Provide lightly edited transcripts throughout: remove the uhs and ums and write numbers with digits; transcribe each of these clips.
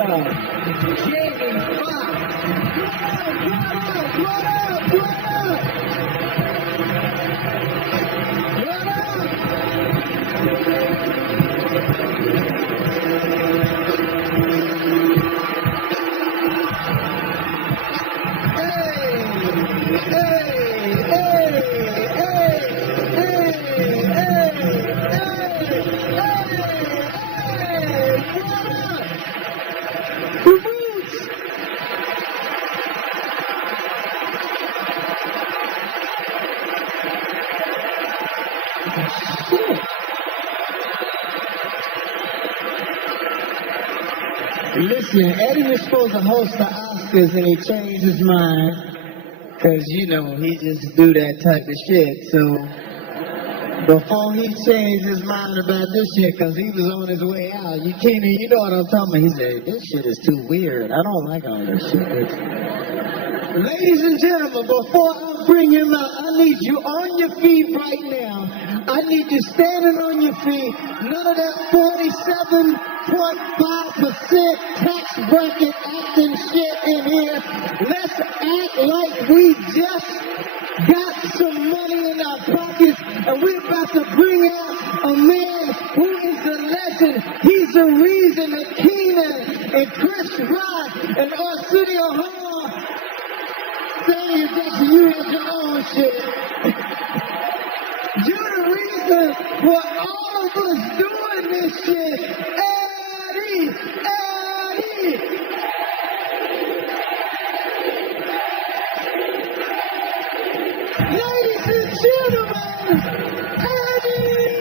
Jamie Foxx. Listen, Eddie was supposed to host the Oscars and he changed his mind because, you know, he just do that type of shit. So before he changed his mind about this shit, because he was on his way out, you can't, you know what I'm talking about. He said, this shit is too weird. I don't like all this shit. Ladies and gentlemen, before I bring him out, I need you on your feet right now. I need you standing on your feet. None of that 47.5% tax bracket acting shit in here. Let's act like we just got some money in our pockets and we're about to bring out a man who is the legend. He's the reason that Keenan and Chris Rock and Arsenio Hall saying that you have your own shit. You're the reason for all of us doing this shit. Eddie! Ladies and gentlemen, Eddie!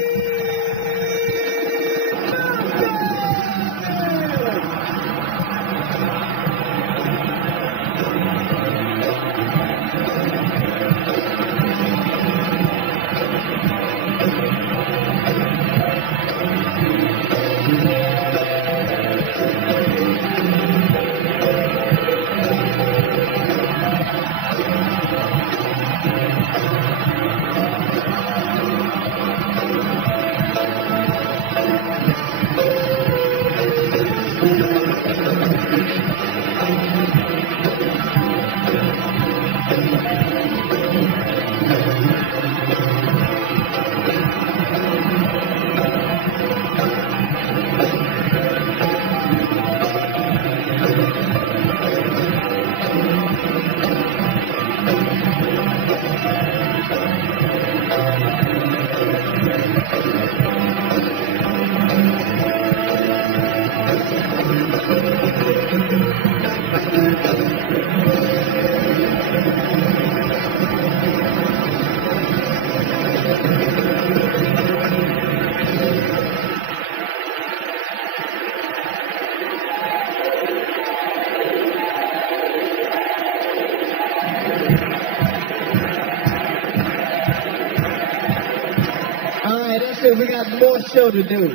We got more show to do.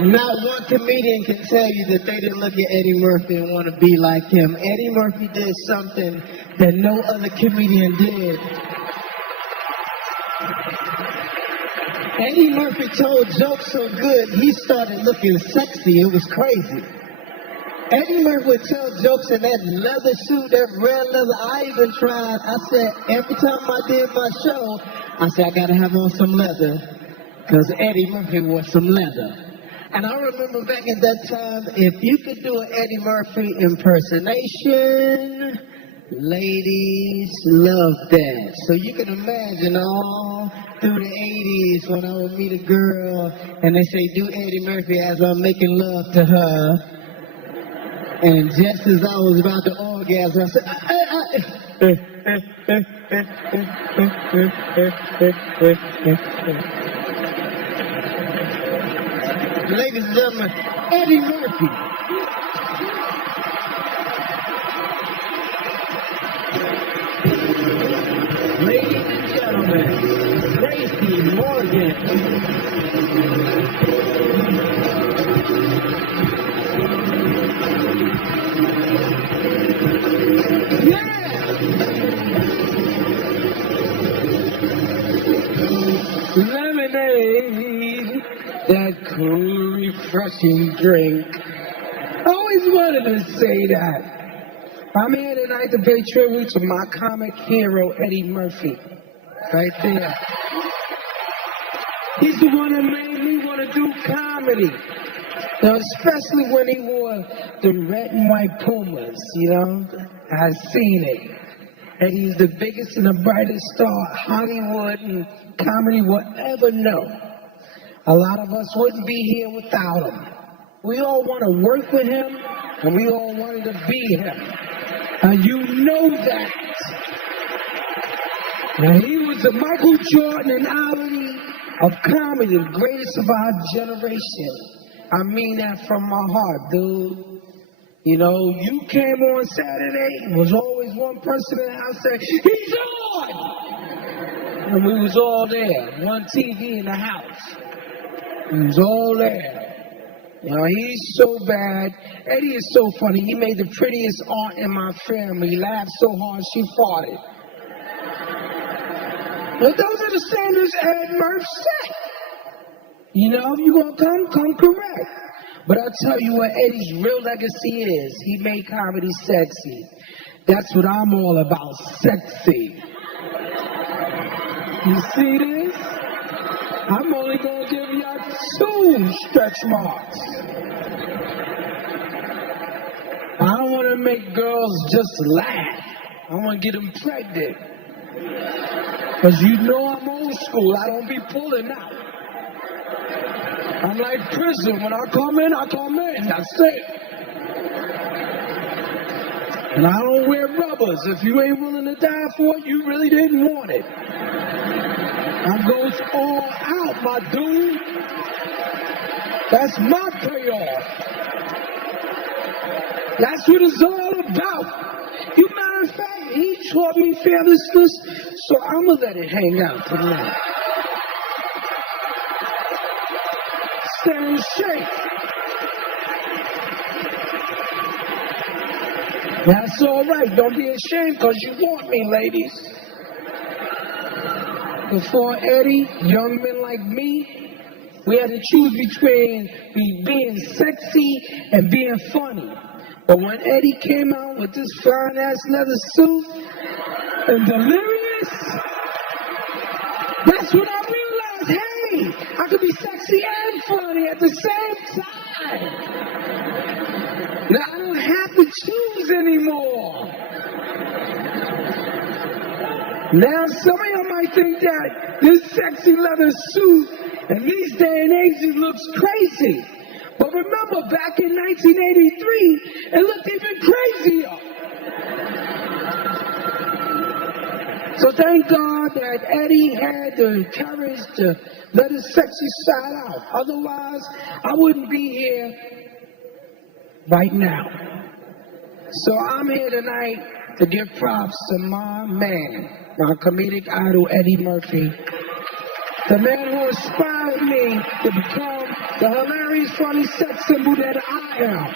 Not one comedian can tell you that they didn't look at Eddie Murphy and want to be like him. Eddie Murphy did something that no other comedian did. Eddie Murphy told jokes so good, he started looking sexy. It was crazy. Eddie Murphy would tell jokes in that leather suit, that red leather. I even tried. I said, every time I did my show, I said, I gotta have on some leather, because Eddie Murphy wore some leather. And I remember back at that time, if you could do an Eddie Murphy impersonation, ladies loved that. So you can imagine all through the 80s when I would meet a girl, and they say, do Eddie Murphy as I'm making love to her. And just as I was about to orgasm, I said, ladies and gentlemen, Eddie Murphy. Ladies and gentlemen, Tracy Morgan. Lemonade, that cool refreshing drink. I always wanted to say that. I'm here tonight to pay tribute to my comic hero, Eddie Murphy. Right there. He's the one that made me want to do comedy. You know, especially when he wore the red and white Pumas, you know. I've seen it. And he's the biggest and the brightest star Hollywood and comedy will ever know. A lot of us wouldn't be here without him. We all want to work with him, and we all wanted to be him. And you know that. Now, he was the Michael Jordan and Ali of comedy, the greatest of our generation. I mean that from my heart, dude. You know, you came on Saturday, was always one person in the house saying, he's on! And we was all there, one TV in the house. We was all there. You know, he's so bad. Eddie is so funny. He made the prettiest aunt in my family laugh so hard she farted. But those are the standards Ed Murph set. You know, if you're going to come correct. But I'll tell you what Eddie's real legacy is. He made comedy sexy. That's what I'm all about, sexy. You see this? I'm only going to give y'all 2 stretch marks. I don't want to make girls just laugh. I want to get them pregnant. Because you know I'm old school. I don't be pulling out. I'm like prison. When I come in, That's it. And I don't wear rubbers. If you ain't willing to die for it, you really didn't want it. I goes all out, my dude. That's my payoff. That's what it's all about. You matter of fact, he taught me fearlessness, so I'm going to let it hang out tonight. Stand straight. That's all right. Don't be ashamed because you want me, ladies. Before Eddie, young men like me, we had to choose between being sexy and being funny. But when Eddie came out with this fine-ass leather suit and delirious, that's when I realized, hey, I could be sexy and funny at the same time. Now I don't have to choose anymore. Now some of y'all might think that this sexy leather suit in these day and age it looks crazy. But remember, back in 1983, it looked even crazier. So thank God that Eddie had the courage to let his sexy side out. Otherwise, I wouldn't be here right now. So I'm here tonight to give props to my man, my comedic idol, Eddie Murphy. The man who inspired me to become the hilarious, funny sex symbol that I am.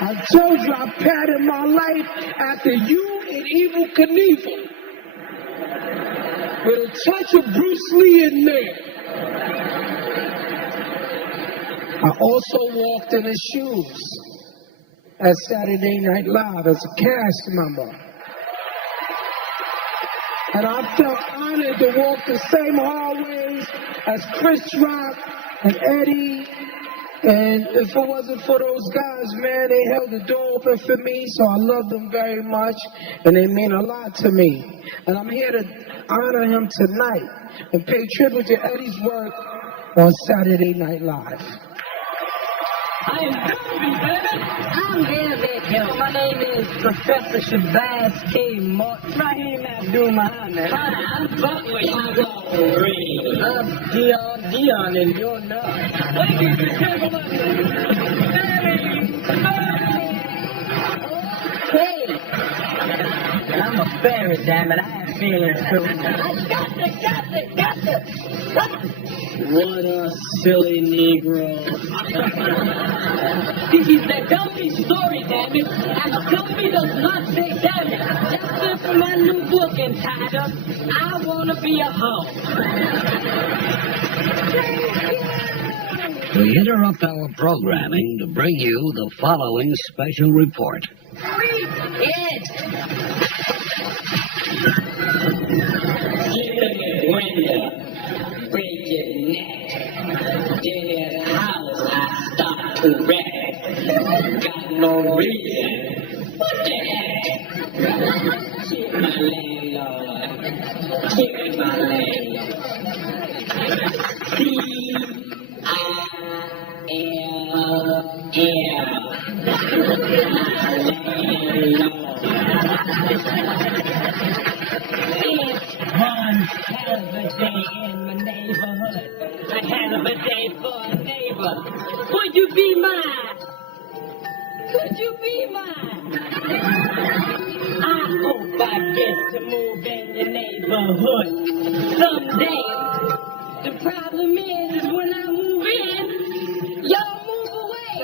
I told you I patterned my life after you and Evel Knievel. With a touch of Bruce Lee in there. I also walked in his shoes at Saturday Night Live as a cast member. And I felt honored to walk the same hallways as Chris Rock and Eddie. And if it wasn't for those guys, man, they held the door open for me, so I love them very much, and they mean a lot to me. And I'm here to honor him tonight and pay tribute to Eddie's work on Saturday Night Live. I am Derby, baby. I'm David Hill. My name is Professor Shabazz K. Martin. Rahim Abdul-Muhammad. Hi, I'm Butler. Dion, and you're not. Ladies and gentlemen, hey! And I'm a fairy, damn it. I have feelings too. Got it. What a silly Negro. This is the Dumpy story, damn it. And Dumpy does not say damn it. That's it for my new book entitled, I Wanna Be a Hoe. We interrupt our programming to bring you the following special report. Break your neck. Then at the house I start to wreck. Got no reason. What the heck? Keep my landlord. Keep my landlord. One hell of a day in my neighborhood. A hell of a day for a neighbor. Would you be mine? Could you be mine? I hope I get to move in your neighborhood someday. The problem is when I move in, y'all move away.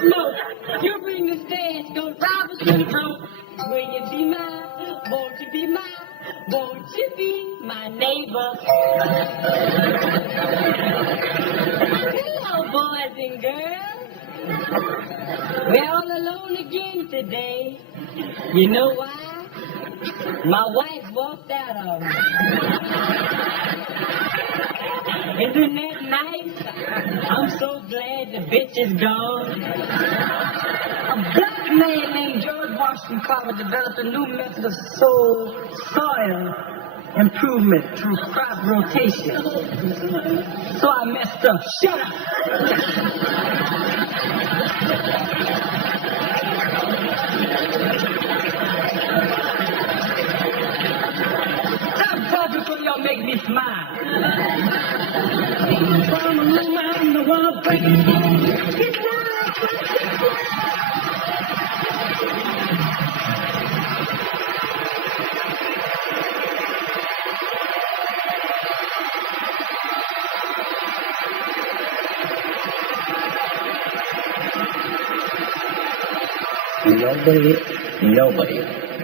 Smoke. You bring the stash, go drive us to the road. Will you be mine? Won't you be mine? Won't you be my neighbor? Hello, boys and girls. We're all alone again today. You know why? My wife walked out on me. Isn't that nice? I'm so glad the bitch is gone. A black man named George Washington Carver developed a new method of soil improvement through crop rotation. So I messed up. Shut up! Stop talking before y'all make me smile. I'm the one breaking. Nobody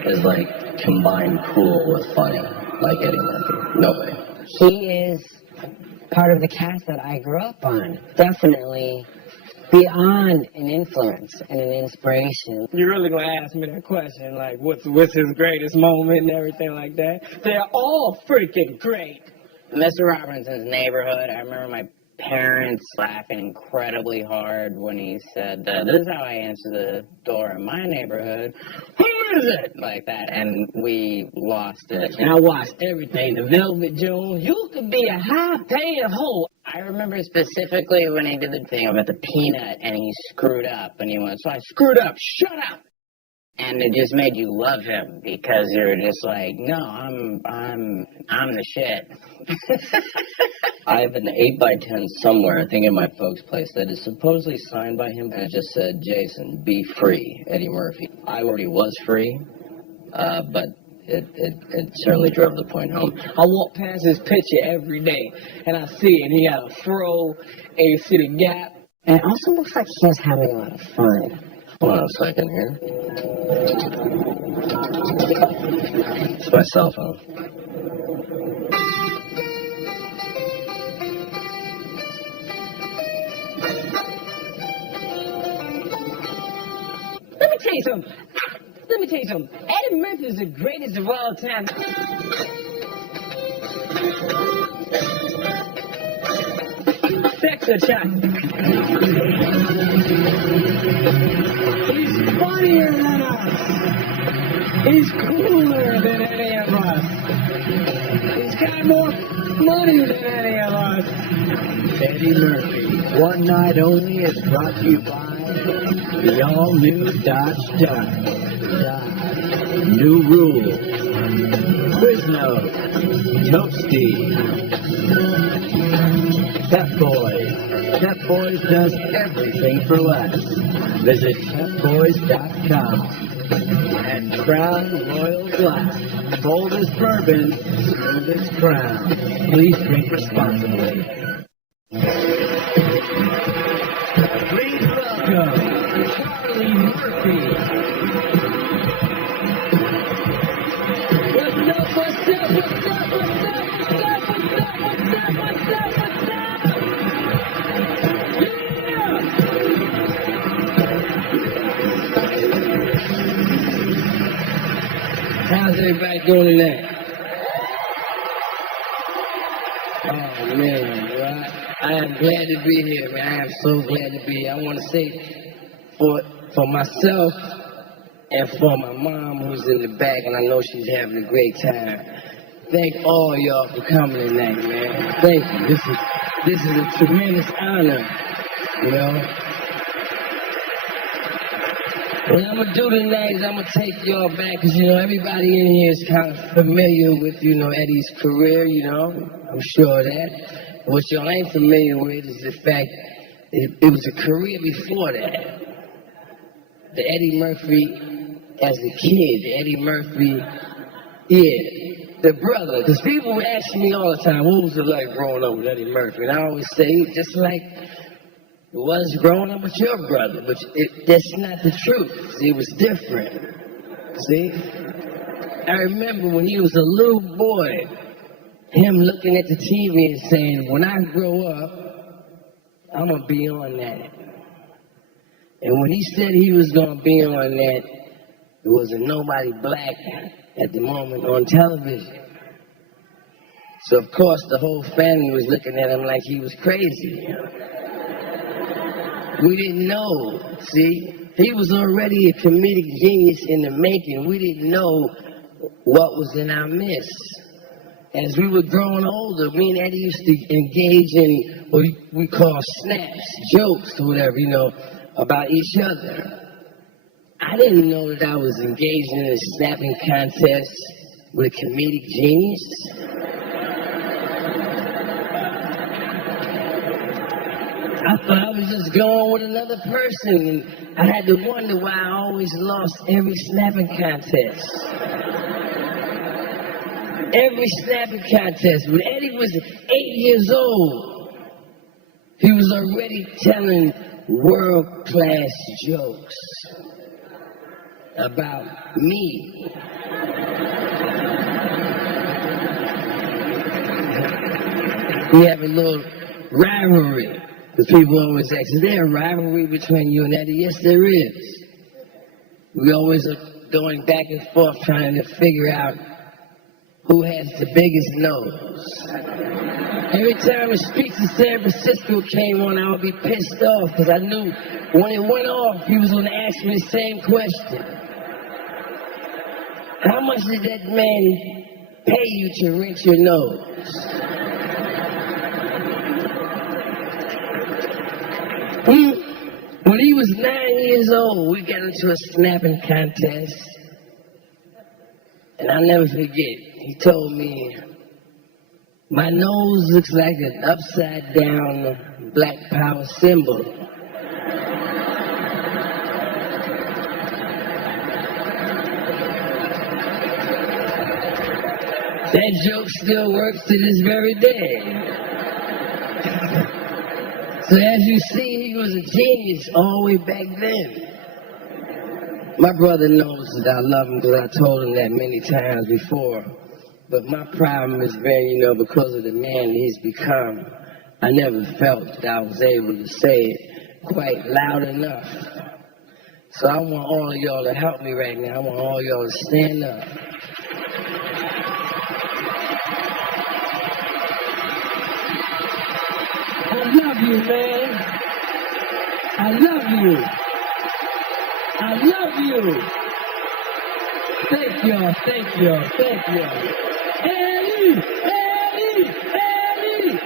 is like combined cool with funny like Eddie Murphy. Nobody. He is part of the cast that I grew up on. Definitely beyond an influence and an inspiration. You're really gonna ask me that question, like what's his greatest moment and everything like that? They're all freaking great. Mr. Robinson's Neighborhood, I remember my parents laughing incredibly hard when he said, this is how I answer the door in my neighborhood. Who is it? Like that, and we lost it. And I watched everything. The Velvet Jones, you could be a high-paying hoe. I remember specifically when he did the thing about the peanut, and he screwed up, and he went, so I screwed up, shut up! And it just made you love him because you're just like, no, I'm the shit. I have an 8x10 somewhere, I think in my folks' place, that is supposedly signed by him, and it just said, Jason, be free, Eddie Murphy. I already was free, but it certainly drove the point home. I walk past his picture every day, and I see it. He got a fro, and you see the gap. And it also looks like he's having a lot of fun. Hold on a second here. It's my cell phone. Let me tell you something. Eddie Murphy is the greatest of all time. Sex or chocolate? He's funnier than us. He's cooler than any of us. He's got more money than any of us. Eddie Murphy, One Night Only is brought to you by the all-new Dodge Dart. New Rules, Quiznos, Toasty, Pep Boys. Pep Boys does everything for less. Visit PepBoys.com. And Crown Royal Glass, bold as bourbon, smooth as Crown. Please drink responsibly. Please welcome Charlie Murphy. What's up? everybody doing tonight? Oh, man, well, I am glad to be here, man. I am so glad to be here. I want to say for myself and for my mom who's in the back, and I know she's having a great time, thank all y'all for coming tonight, man. Thank you. This is a tremendous honor, you know. What I'm going to do tonight is I'm going to take y'all back, because, you know, everybody in here is kind of familiar with, you know, Eddie's career, you know. I'm sure of that. What y'all ain't familiar with is the fact it was a career before that. The Eddie Murphy as a kid, the Eddie Murphy, yeah, the brother. Because people ask me all the time, what was it like growing up with Eddie Murphy? And I always say, just like it was growing up with your brother, but that's not the truth. See, it was different. See? I remember when he was a little boy, him looking at the TV and saying, when I grow up, I'm going to be on that. And when he said he was going to be on that, there wasn't nobody black at the moment on television. So, of course, the whole family was looking at him like he was crazy. We didn't know, see? He was already a comedic genius in the making. We didn't know what was in our midst. As we were growing older, me and Eddie used to engage in what we call snaps, jokes, or whatever, you know, about each other. I didn't know that I was engaged in a snapping contest with a comedic genius. I thought I was just going with another person, and I had to wonder why I always lost every snapping contest. Every snapping contest. When Eddie was 8 years old, he was already telling world-class jokes about me. We have a little rivalry. Because people always ask, is there a rivalry between you and Eddie? Yes, there is. We always are going back and forth trying to figure out who has the biggest nose. Every time a speech in San Francisco came on, I would be pissed off because I knew when it went off, he was going to ask me the same question. How much did that man pay you to rinse your nose? When he was 9 years old, we got into a snapping contest. And I'll never forget, he told me, my nose looks like an upside down Black Power symbol. That joke still works to this very day. So as you see, he was a genius all the way back then. My brother knows that I love him because I told him that many times before. But my problem has been, you know, because of the man he's become, I never felt that I was able to say it quite loud enough. So I want all of y'all to help me right now. I want all y'all to stand up. I love you, man. I love you. I love you. Thank y'all, thank y'all, thank y'all. Eddie, Eddie, Eddie.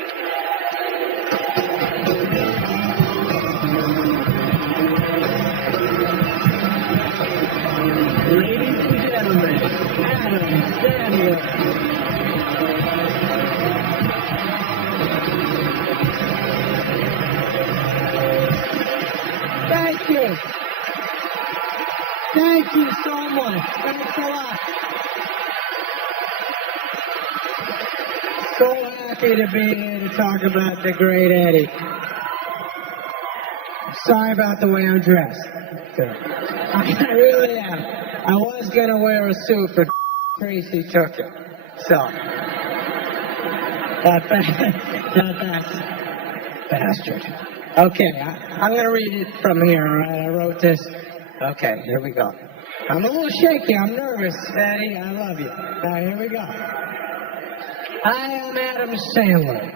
Ladies and gentlemen, Adam Samuel. Thank you. Thank you so much. Thanks a lot. So happy to be here to talk about the great Eddie. Sorry about the way I'm dressed. I really am. I was going to wear a suit, but Tracy took it. So, that bastard. Okay, I'm going to read it from here, all right? I wrote this. Okay, here we go. I'm a little shaky. I'm nervous, Eddie. I love you. All right, here we go. I am Adam Sandler.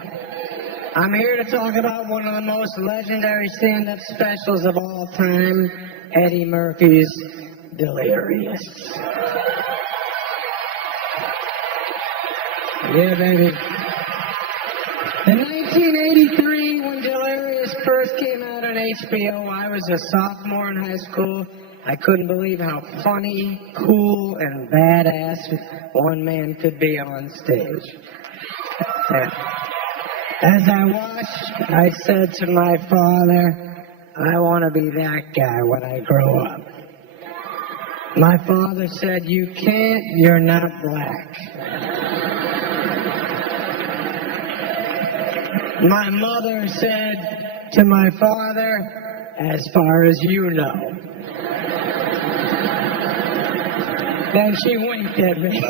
I'm here to talk about one of the most legendary stand-up specials of all time, Eddie Murphy's Delirious. Yeah, baby. In 1983, when Delirious first came out on HBO, I was a sophomore in high school. I couldn't believe how funny, cool, and badass one man could be on stage. As I watched, I said to my father, I want to be that guy when I grow up. My father said, you can't, you're not black. My mother said to my father, as far as you know. Then she winked at me.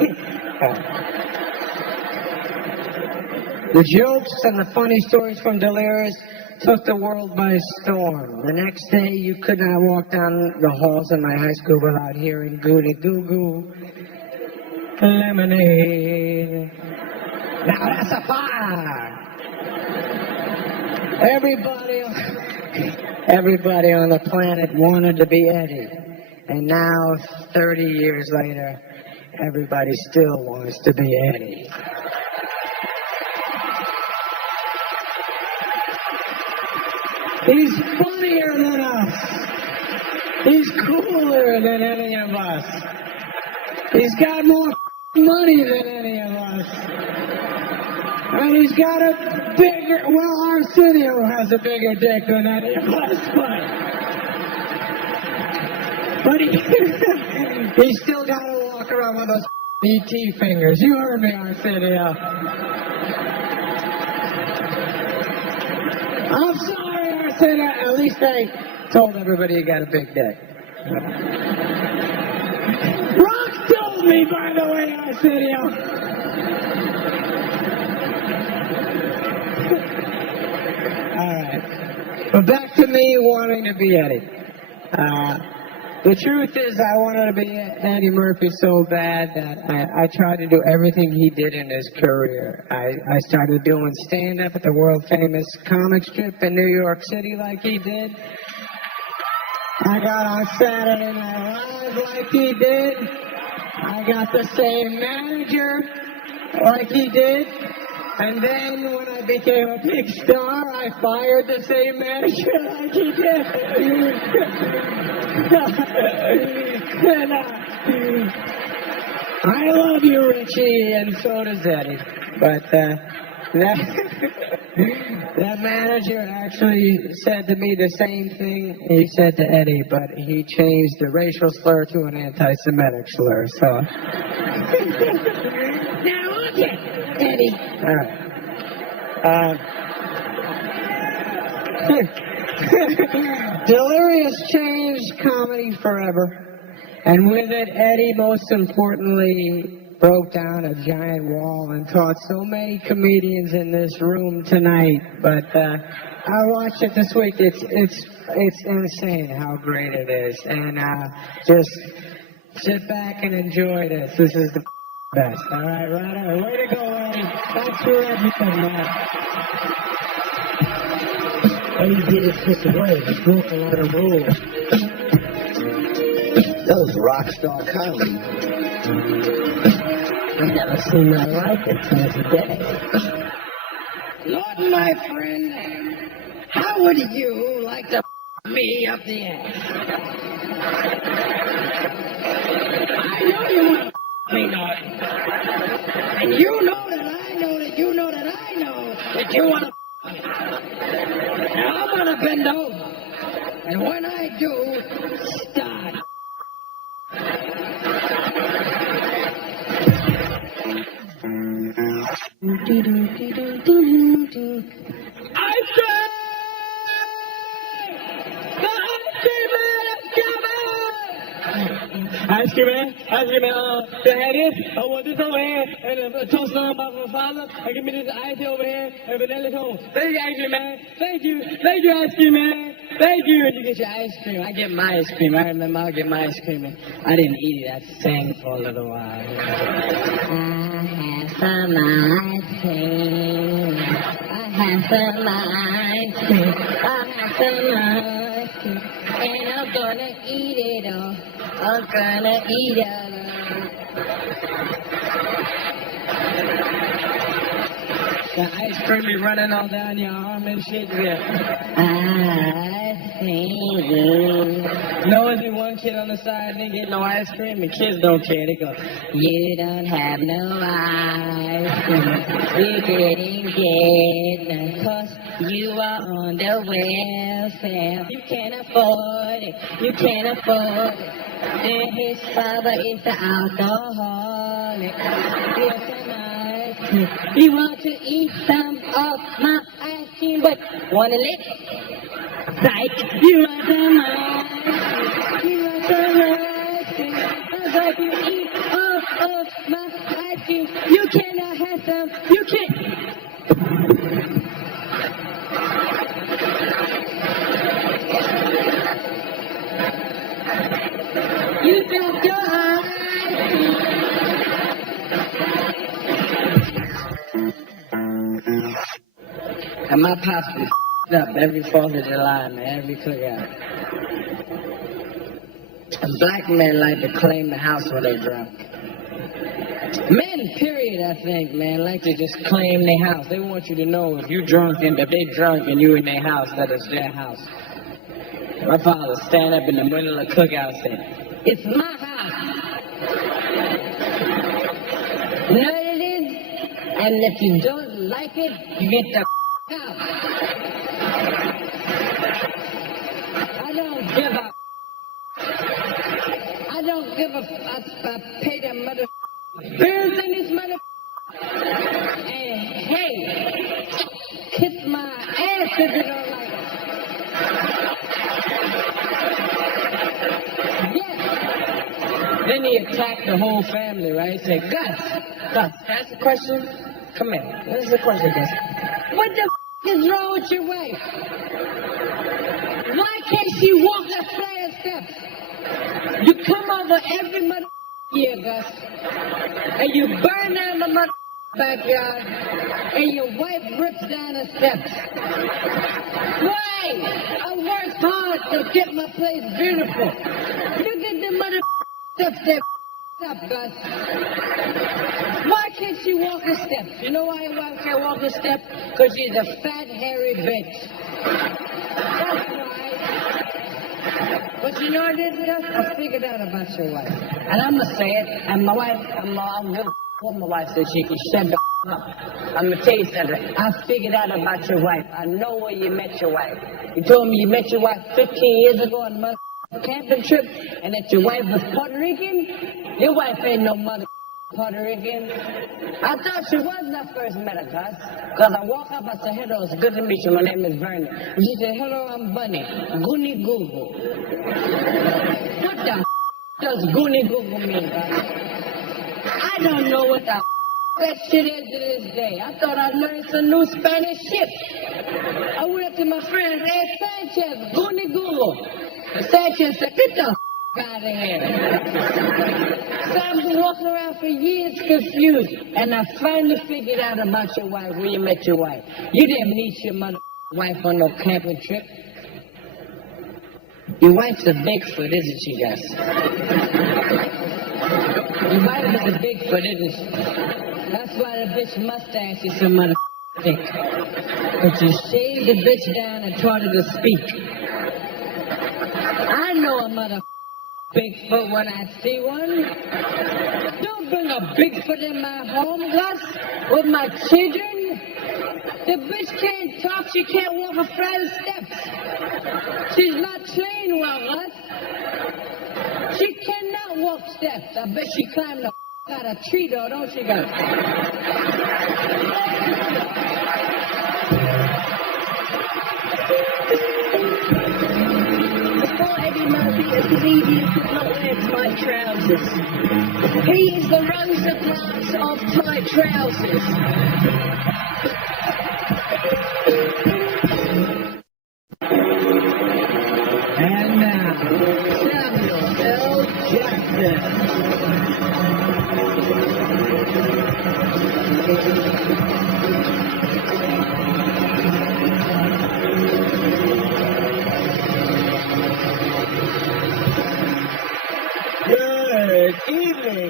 The jokes and the funny stories from Delirious took the world by storm. The next day, you could not walk down the halls of my high school without hearing Goody Goo Goo Lemonade. Now that's a fire! Everybody on the planet wanted to be Eddie. And now, 30 years later, everybody still wants to be Eddie. He's funnier than us. He's cooler than any of us. He's got more money than any of us. And he's got a bigger, well, Arsenio has a bigger dick than any of us, but he still got to walk around with those ET fingers. You heard me, Arsenio. I'm sorry, Arsenio. At least I told everybody you got a big dick. Rock told me, by the way, Arsenio. All right. But back to me wanting to be Eddie. The truth is, I wanted to be Eddie Murphy so bad that I tried to do everything he did in his career. I started doing stand-up at the world-famous comic strip in New York City like he did. I got on Saturday Night Live like he did. I got the same manager like he did. And then when I became a big star, I fired the same manager like he did. And, I love you, Richie, and so does Eddie. But that manager actually said to me the same thing he said to Eddie, but he changed the racial slur to an anti-Semitic slur. So. Now look at Eddie. All right. Delirious changed comedy forever. And with it, Eddie, most importantly, broke down a giant wall and taught so many comedians in this room tonight. But I watched it this week. It's insane how great it is. And just sit back and enjoy this. This is the best. All right, right. Way to go, Eddie. Thanks for everything, man. Eddie did it this way. He broke a lot of rules. That was rockstar comedy. I've never seen that like it since the day. Lord, my friend, how would you like to me up the ass? I know you want to me, Norton. And you know that I know that you know that I know that you want to me. Now I'm going to bend over. And when I do, start. I say, the ice cream man, the head is, I want this over here, and a toast on about my father, and give me this ice over here, and vanilla toast. Thank you, ice cream man. Thank you, ice cream man. Thank you when you get your ice cream. I get my ice cream. I remember I'll get my ice cream and I didn't eat it. I sang for a little while. I have some ice cream. I have some ice cream. I have some ice cream. And I'm gonna eat it all. I'm gonna eat it all. The ice cream be running all down your arm and shit. Yeah. Ice cream. No, if one kid on the side didn't get no ice cream, the kids don't care. They go, you don't have no ice cream. You didn't get none 'cause you are on the welfare. You can't afford it. You can't afford it. And his father is the alcoholic. Yes, you want to eat some of my ice cream, but wanna lick? Like you want some ice cream, you want some ice cream. Cause if you eat all of my ice cream, you cannot have some, you can't. You dropped your ice cream. And my pops be up every 4th of July, man, every cookout. And black men like to claim the house when they're drunk. Men, period, I think, man, like to just claim their house. They want you to know if you drunk and if they drunk and you in their house, that it's their house. My father stand up in the middle of the cookout and say, it's my house. You know what it is? And if you don't like it, you get the out. I don't give a. I don't give a. I pay the mother bills in this mother. And hey, kiss my ass if you don't like it. Yes. Then he attacked the whole family, right? He said, Gus, that's the question. Come here. This is the question, Gus. What the is wrong with your wife? Why can't she walk the flight of steps? You come over every mother year, Gus, and you burn down the mother backyard, and your wife rips down the steps. Why? I work hard to get my place beautiful. Look at the mother steps that up, Gus. Why can't she walk the steps? You know why your wife can't walk the steps? Because she's a fat, hairy bitch. That's right. But you know what it is, Gus? I figured out about your wife. And I'm going to say it, and my wife, I'm going to what my wife said, she can shut the up. I'm going to tell you something. I figured out about your wife. I know where you met your wife. You told me you met your wife 15 years ago on a camping trip, and that your wife was Puerto Rican? Your wife ain't no mother Puerto Rican. I thought she was when I first met her, Gus. Because I walk up, I said, hello, it's good to meet you. My name is Vernon. And she said, hello, I'm Bunny. Goonie Google. What the does Goonie Google mean, Gus? I don't know what the that shit is to this day. I thought I learned some new Spanish shit. I went up to my friend, hey, Sanchez, Goonie Google. And Sanchez said, get the out of here. So I've been walking around for years confused, and I finally figured out about your wife, where you met your wife. You didn't meet your mother wife on no camping trip. Your wife's a Bigfoot, isn't she, Gus? Your wife is a Bigfoot, isn't she? That's why the bitch mustache is so mother thick. But you shaved the bitch down and taught her to speak. I know a mother Bigfoot when I see one. Don't bring a Bigfoot in my home, Gus, with my children. The bitch can't talk, she can't walk a flight of steps. She's not trained well, Gus. She cannot walk steps. I bet she climbed the out of a tree, though, don't she, Gus? It's easy to wear tight trousers. He is the Rosa Parks of tight trousers.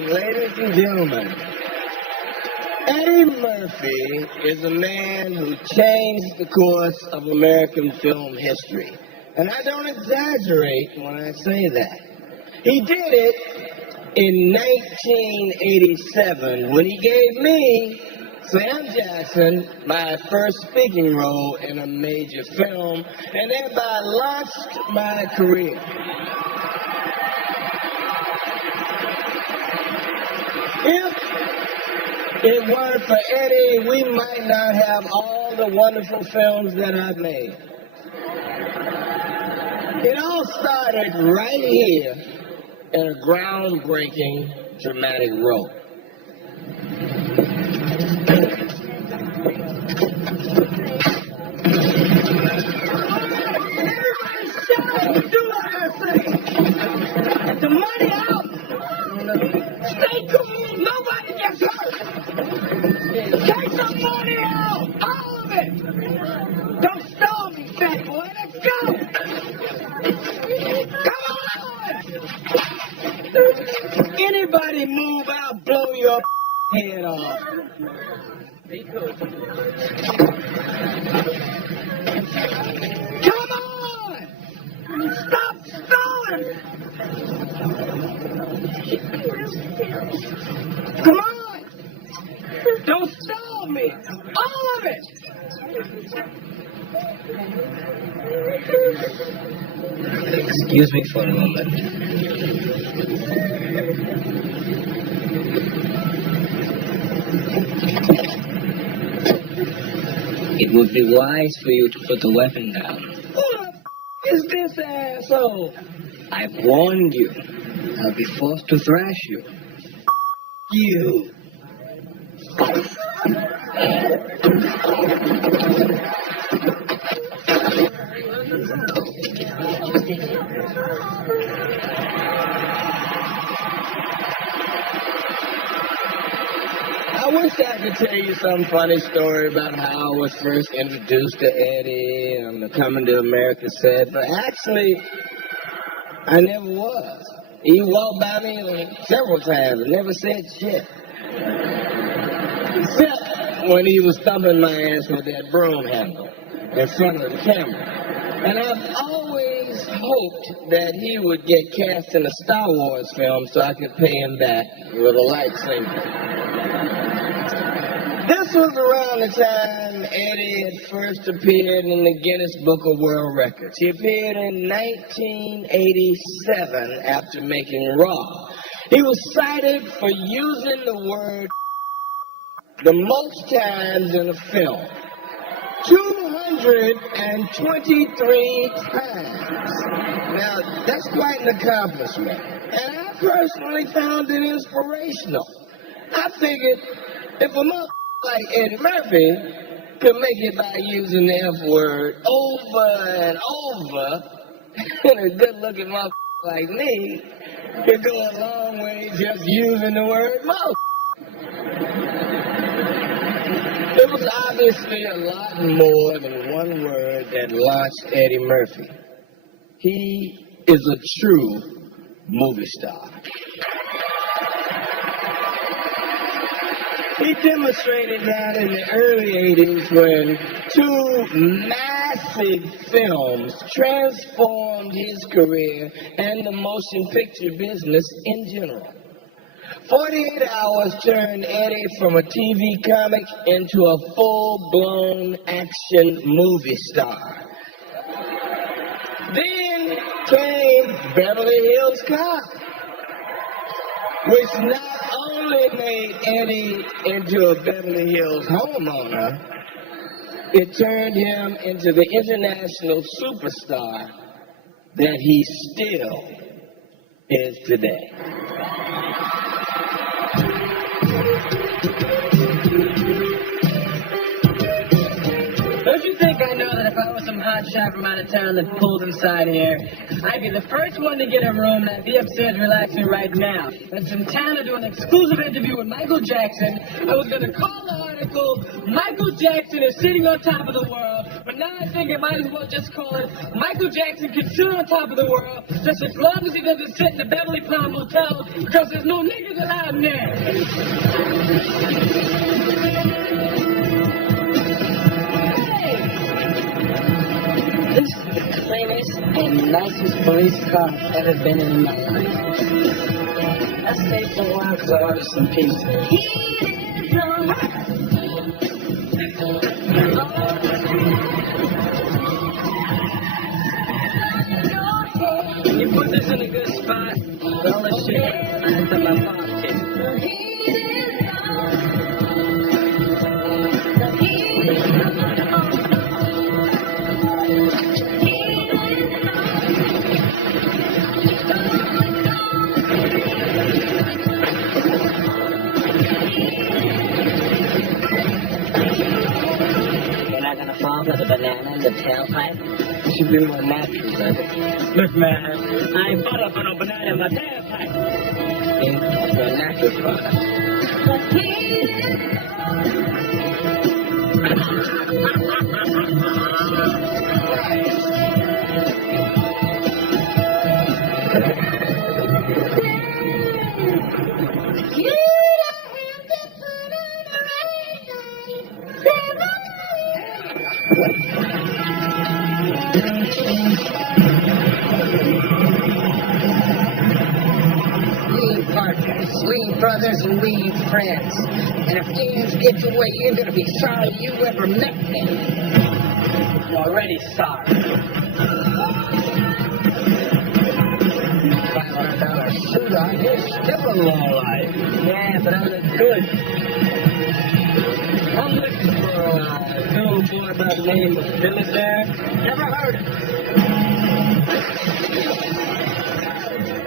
ladies and gentlemen, Eddie Murphy is a man who changed the course of American film history. And I don't exaggerate when I say that. He did it in 1987 when he gave me, Sam Jackson, my first speaking role in a major film, and thereby launched my career. If it weren't for Eddie, we might not have all the wonderful films that I've made. It all started right here in a groundbreaking dramatic role. Everybody shout! Do what I say! Get the money out! Stay cool! Nobody gets hurt! Take the money out! All of it! Don't stall me, fat boy! Let's go! Come on! Anybody move, I'll blow your head off. Be cool. Come on! Stop stalling! Come on! Don't stall me! All of it! Excuse me for a moment. It would be wise for you to put the weapon down. Who the is this asshole? I've warned you. I'll be forced to thrash you. You. I wish I could tell you some funny story about how I was first introduced to Eddie on the Coming to America set, but actually, I never was. He walked by me like several times and never said shit. Except when he was thumping my ass with that broom handle in front of the camera. And I've always hoped that he would get cast in a Star Wars film so I could pay him back with a lightsaber. This was around the time Eddie had first appeared in the Guinness Book of World Records. He appeared in 1987 after making Raw. He was cited for using the word the most times in a film. 223 times. Now, that's quite an accomplishment. And I personally found it inspirational. I figured if a mother like Eddie Murphy could make it by using the F word over and over, and a good-looking motherfucker like me could go a long way just using the word most. It was obviously a lot more than one word that launched Eddie Murphy. He is a true movie star. He demonstrated that in the early 80s when two massive films transformed his career and the motion picture business in general. 48 Hours turned Eddie from a TV comic into a full-blown action movie star. Then came Beverly Hills Cop, which not only made Eddie into a Beverly Hills homeowner, it turned him into the international superstar that he still is today. Don't you think I know that if I was some hotshot from out of town that pulled inside here, I'd be the first one to get a room and I'd be upstairs relaxing right now. That's in town to do an exclusive interview with Michael Jackson. I was going to call the article, Michael Jackson is sitting on top of the world. But now I think I might as well just call it Michael Jackson can sit on top of the world just as long as he doesn't sit in the Beverly Palm Motel because there's no niggas allowed in there. This is the cleanest and nicest police car I've ever been in my life. I stayed for a while because I ordered some pizza. You put this in a good spot, all the shit into my pocket. You're not gonna fall for the banana in the tailpipe? You should be more natural, brother. Look, man, I ain't bought up on no banana in my tailpipe. It's a natural product. We partners, we brothers, and we friends. And if things get your way, you're gonna be sorry you ever met me. I'm already sorry. $500 suit on, you're still a lowlife. Yeah, but I look good. I'm looking for a little boy by the name of Billy there. Never heard of him.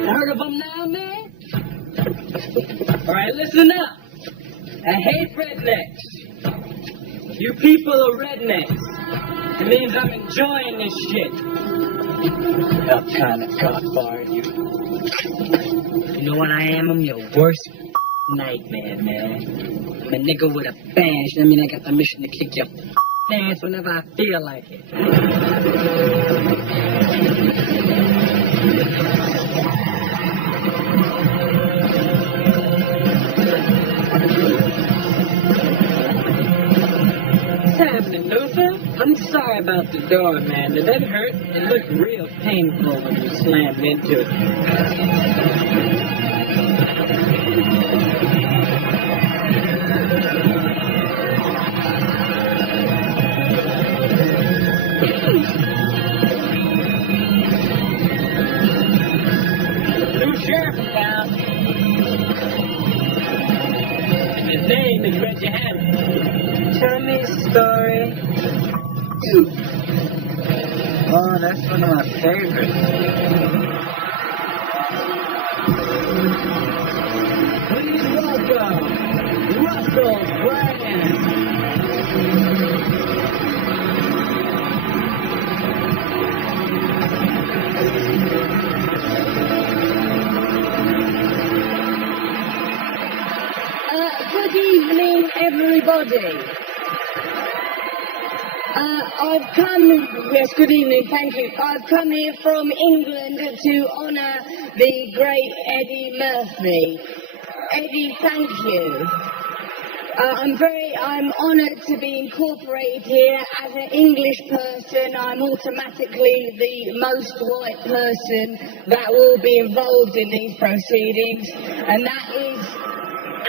Heard of him now, man? Alright, listen up. I hate rednecks. You people are rednecks. It means I'm enjoying this shit. I'm trying to cockbar you. You know what I am? I'm your worst nightmare, man. I'm a nigga with a badge. I mean, I got the mission to kick your ass whenever I feel like it. What's happening, Luther? I'm sorry about the door, man. Did that hurt? It looked real painful when you slammed into it. New sheriff in town. And his name is Reggie Hammond. Tell me a story. Oh, that's one of my favorites. Please welcome Russell Brand. Good evening, everybody. I've come, yes, good evening, thank you. I've come here from England to honour the great Eddie Murphy. Eddie, thank you. I'm honoured to be incorporated here. As an English person, I'm automatically the most white person that will be involved in these proceedings, and that is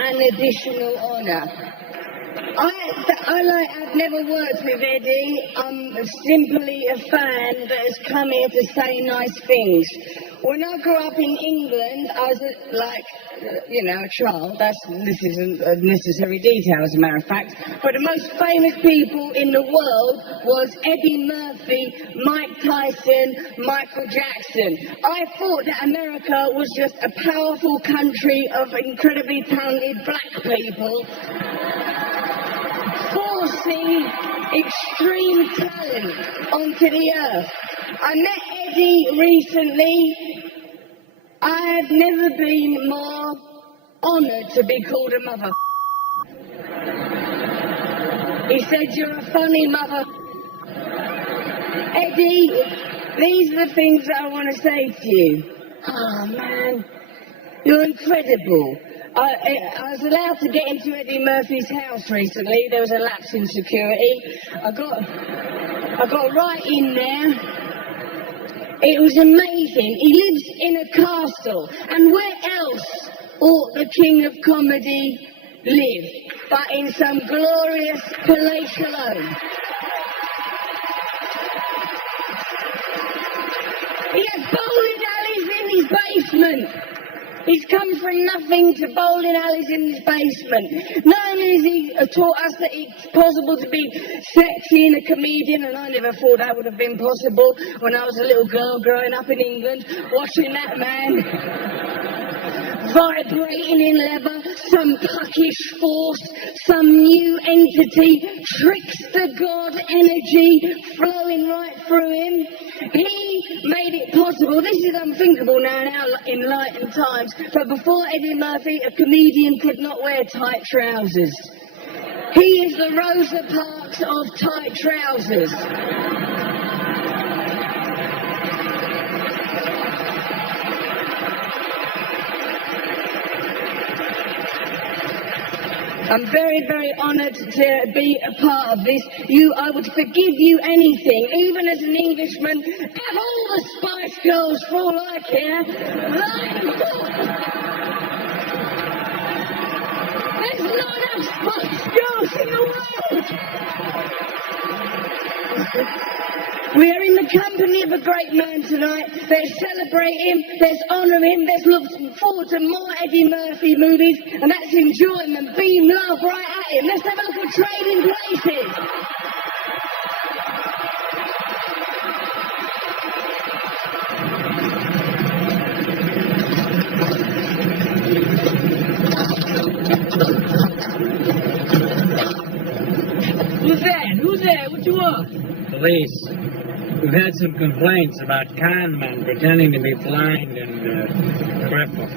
an additional honour. I've never worked with Eddie. I'm simply a fan that has come here to say nice things. When I grew up in England, I was a child. This isn't a necessary detail, as a matter of fact. But the most famous people in the world was Eddie Murphy, Mike Tyson, Michael Jackson. I thought that America was just a powerful country of incredibly talented black people forcing extreme talent onto the earth. I met Eddie recently. I have never been more honoured to be called a mother. He said, "You're a funny mother." Eddie, these are the things that I want to say to you. Oh, man, you're incredible. I was allowed to get into Eddie Murphy's house recently. There was a lapse in security. I got right in there. It was amazing. He lives in a castle. And where else ought the king of comedy live but in some glorious palatial home? He had bowling alleys in his basement. He's come from nothing to bowling alleys in his basement. Not only has he taught us that it's possible to be sexy and a comedian, and I never thought that would have been possible when I was a little girl growing up in England, watching that man vibrating in leather, some puckish force, some new entity, trickster god energy flowing right through him. He made it possible. This is unthinkable now in our enlightened times, but before Eddie Murphy, a comedian could not wear tight trousers. He is the Rosa Parks of tight trousers. I'm very, very honoured to be a part of this. I would forgive you anything, even as an Englishman. Have all the Spice Girls for all I care. There's not enough Spice Girls in the world. We are in the company of a great man tonight. Let's celebrate him, let's honour him, let's look forward to more Eddie Murphy movies, and let's enjoy him and beam love right at him. Let's have a look at Trading Places. Who's that? Who's that? What you want? Police. We've had some complaints about con men pretending to be blind and crippled.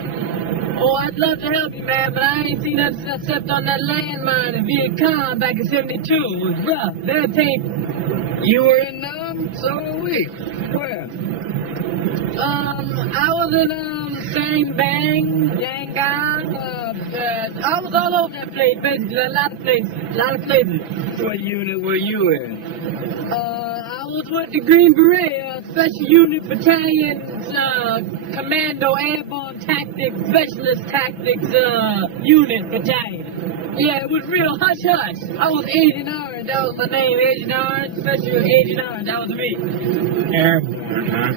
Oh, I'd love to help you, man, but I ain't seen nothing except on that landmine in Viet Cong back in '72. It was rough. That tape. You were in so were we. Where? I was in Sang Bang, Yangon. I was all over that place, basically. A lot of places. What unit were you in? I was with the Green Beret, Special Unit Battalion, Commando Airborne Tactics, Specialist Tactics Unit Battalion. Yeah, it was real hush-hush. I was Agent Orange, that was my name, Agent Orange, Special Agent Orange, that was me. Airborne, huh?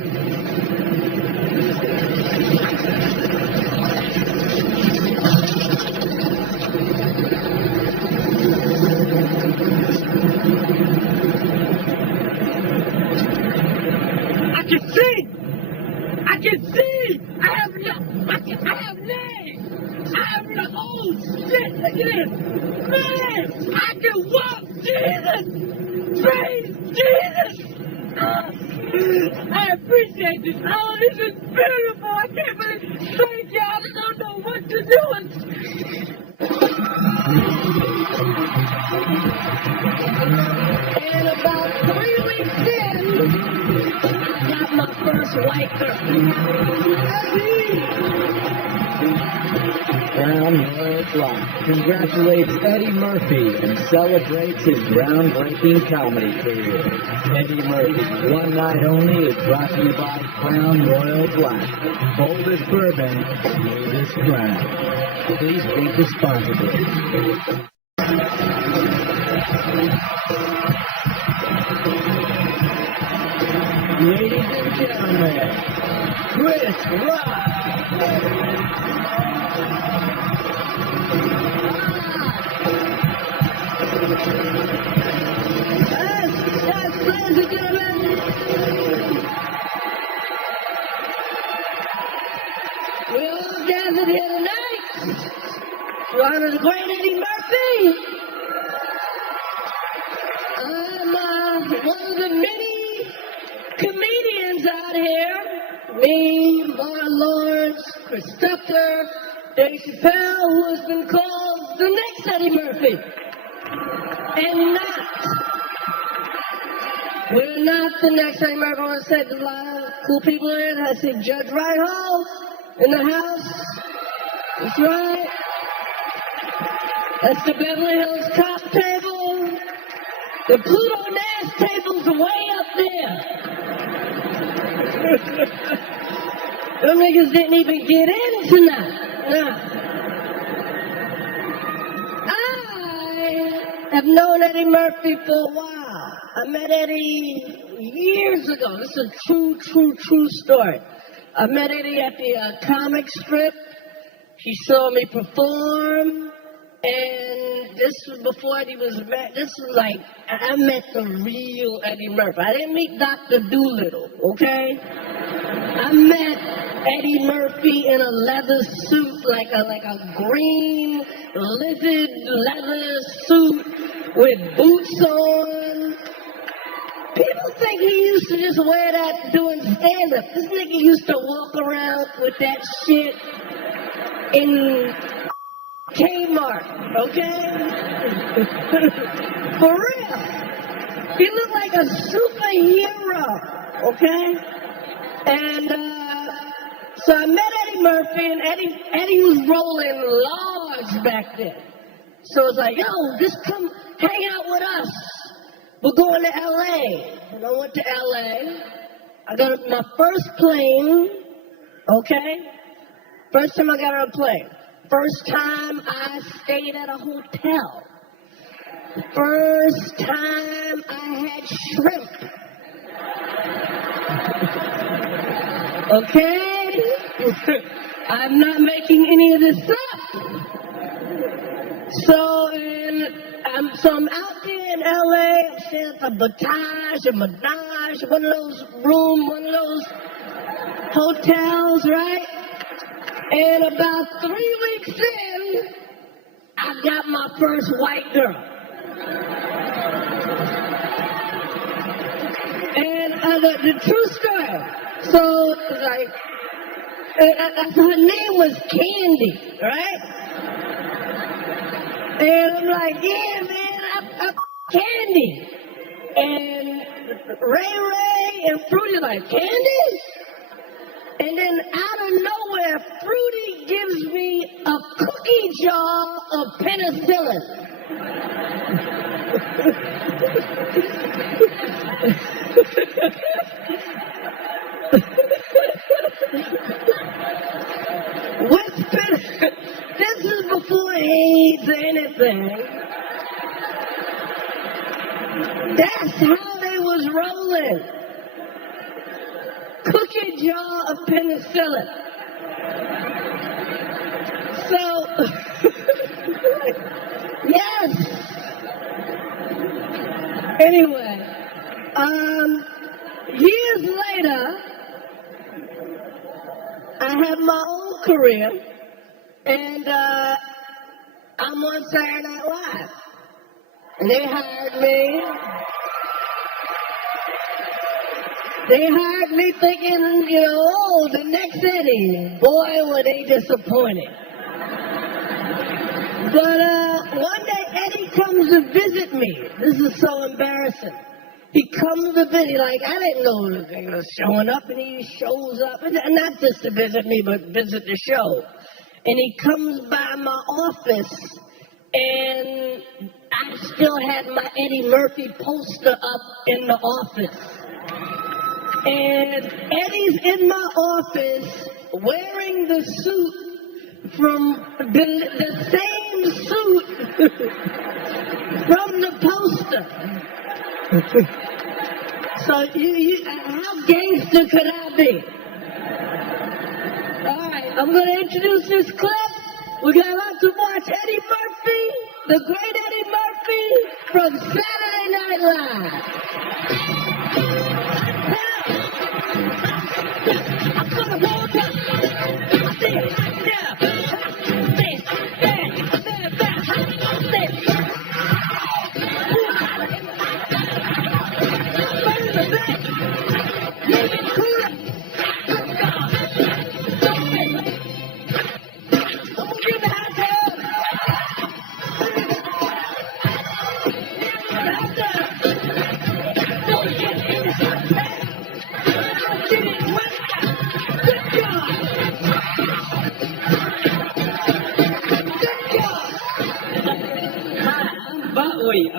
I can see! I have legs! I have no, oh shit, look at this! Man, I can walk! Jesus! Praise Jesus! I appreciate this. Oh, this is beautiful! I can't believe, thank you, I don't know what to do. And about 3 weeks in, I got my first white girl. Crown Royal Block congratulates Eddie Murphy and celebrates his groundbreaking comedy career. Eddie Murphy, One Night Only is brought to you by Crown Royal Black. Boldest bourbon, smoothest crown. Please drink responsibly. Ladies and gentlemen, Chris Rock. Yes, ladies and gentlemen. We all gathered here tonight to honor the great Eddie Murphy. I'm one of the many comedians out here. Me, Martin Lawrence, Chris Tucker, Dave Chappelle, who has been called the next Eddie Murphy. And not We're not the next Eddie Murphy. I said a lot of cool people in. I see Judge Reinhold in the house. That's right. That's the Beverly Hills cop table. The Pluto Nash table's way up there. Them niggas didn't even get in tonight. No. I have known Eddie Murphy for a while. I met Eddie years ago. This is a true story. I met Eddie at the comic strip. He saw me perform. And this was before Eddie was met. This was like, I met the real Eddie Murphy. I didn't meet Dr. Doolittle, okay? I met Eddie Murphy in a leather suit, like a green, livid leather suit with boots on. People think he used to just wear that doing stand-up. This nigga used to walk around with that shit in Kmart, okay? For real. He looked like a superhero, okay? And so I met Eddie Murphy, and Eddie was rolling large back then. So it's like, yo, just come hang out with us. We're going to L.A. And I went to L.A. I got my first plane, okay? First time I got on a plane. First time I stayed at a hotel. First time I had shrimp. Okay? I'm not making any of this up. So I'm out there in LA, I'm staying at the Batage or Menage, one of those hotels, right? And about 3 weeks in, I got my first white girl. And the true story. So, like, her name was Candy, right? And I'm like, yeah, man, I'm Candy. And Ray and Fruity like, Candy? And then out of nowhere, Fruity gives me a cookie jar of penicillin. This is before AIDS or anything. That's how they was rolling. Cookie jar of penicillin. So, yes. Anyway, years later, I have my own career, and I'm on Saturday Night Live. And they hired me. They hired me thinking, you know, oh, the next Eddie. Boy, were they disappointed. But one day Eddie comes to visit me. This is so embarrassing. He comes to visit, like, I didn't know he was showing up, and he shows up. And not just to visit me, but visit the show. And he comes by my office, and I still had my Eddie Murphy poster up in the office. And Eddie's in my office wearing the suit from the same suit from the poster. So how gangster could I be? All right, I'm going to introduce this clip. We're about to watch Eddie Murphy, the great Eddie Murphy from Saturday Night Live. I'm gonna walk up. I said, yeah, this,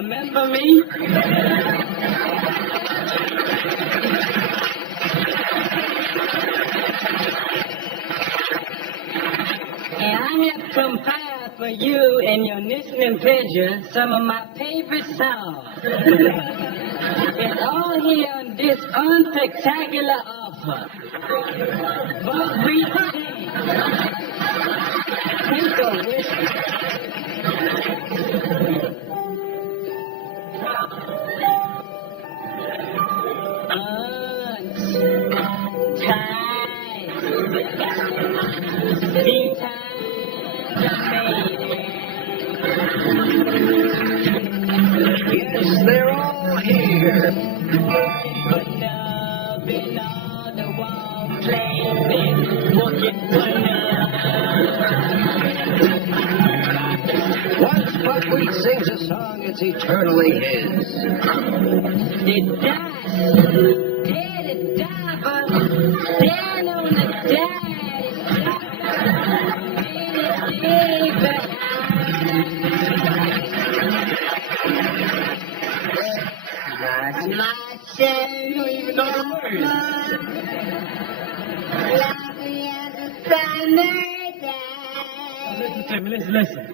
Remember me? And I have compiled for you and your listening pleasure some of my favorite songs. It's all here on this unspectacular offer. But we sing. Take a whiskey. Be tied. Yes, they're all here. But love in all the wrong places. Looking for love. Once Buckwheat sings a song, it's eternally his. It dies. Dead it dies, but stand on the dies. My son, don't even know the words. Laughing at the summer Listen to me, listen.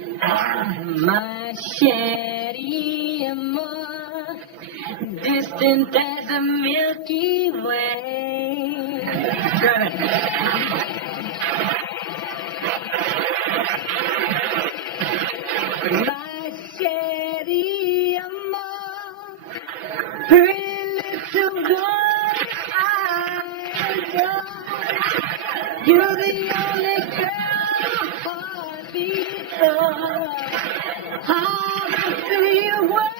My shanty more distant as a Milky Way. My shanty more pretty little boy I adore. You're the only girl heart beats for. How to feel what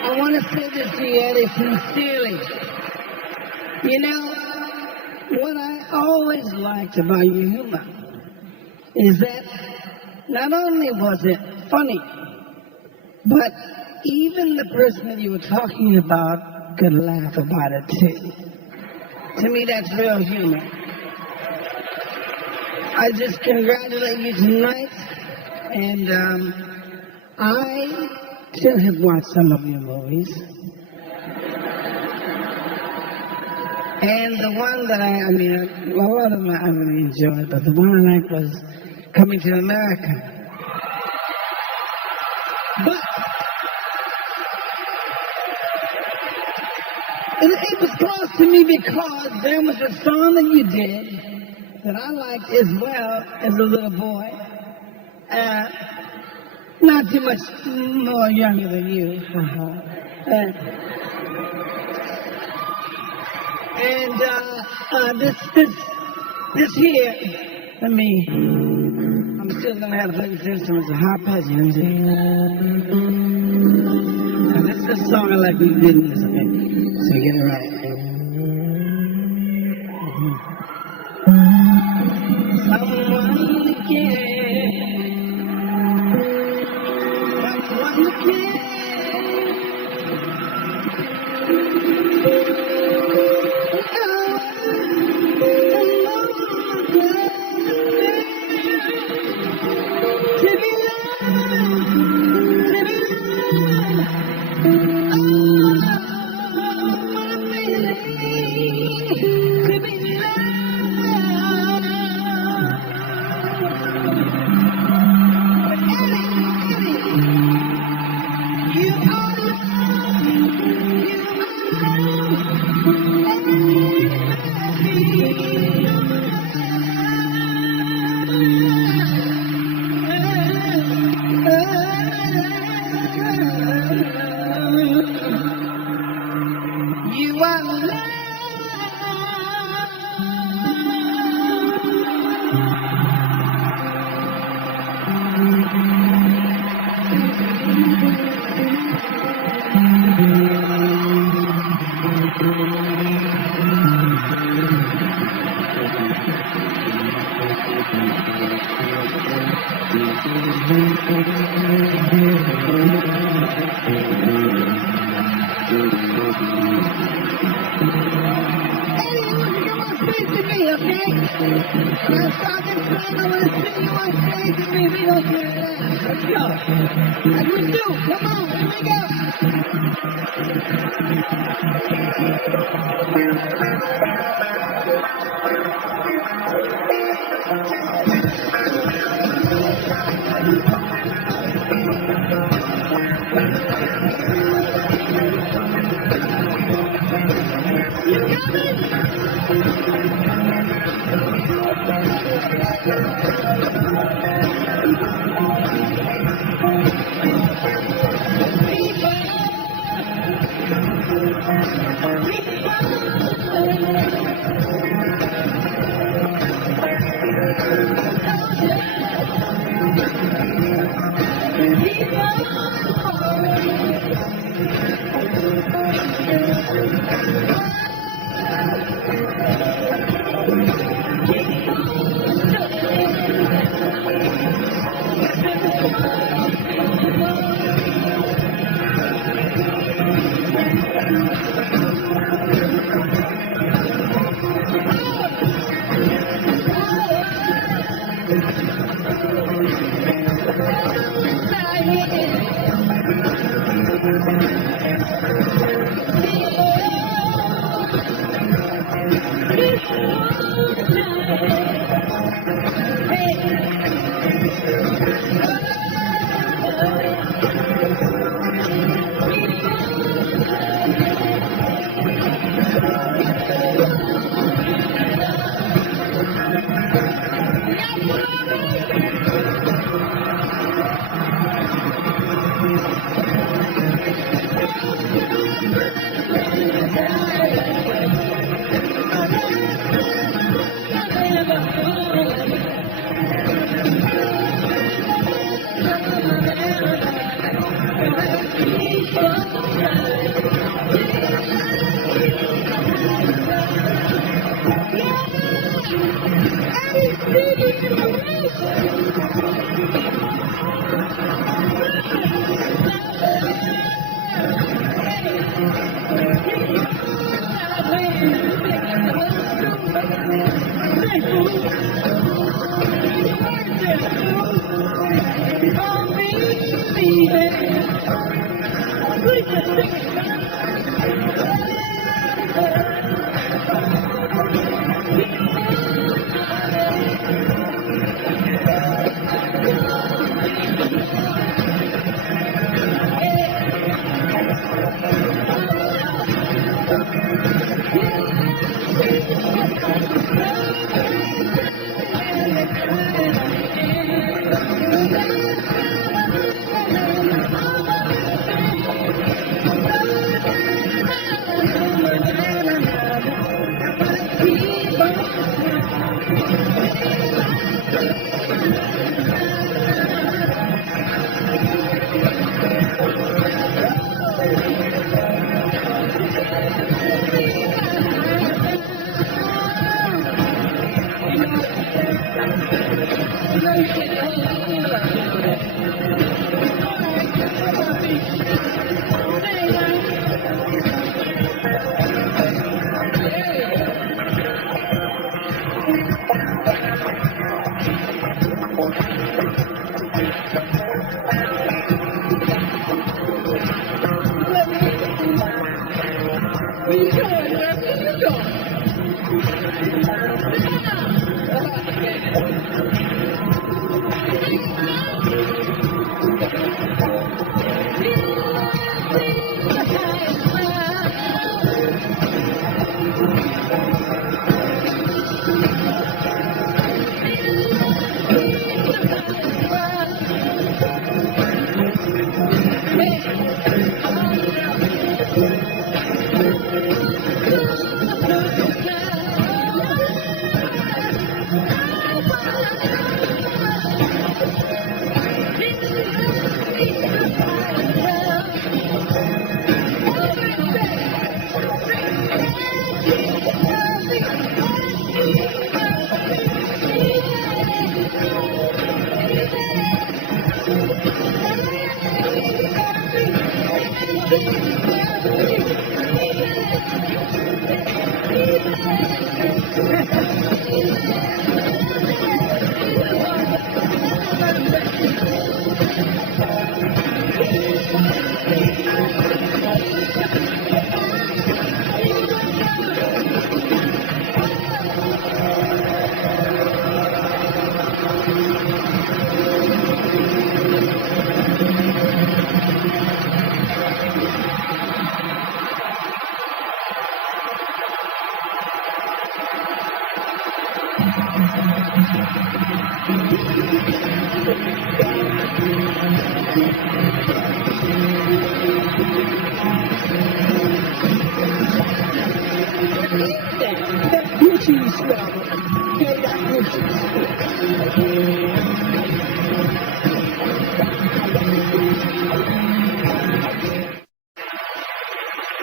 I want to say this to you, Eddie, sincerely. You know, what I always liked about your humor is that not only was it funny, but even the person that you were talking about could laugh about it too. To me, that's real humor. I just congratulate you tonight, and I too have watched some of your movies. And the one that I mean, a lot of them I really enjoyed, but the one I liked was Coming to America. But it was close to me because there was a song that you did that I liked as well as a little boy. Not too much more younger than you. This here, I'm still just learn how to play this instrument. It's a high pitch, you know what I'm saying? And this is a song I like we did in this, okay? So get it right. Someone to care. Someone to care.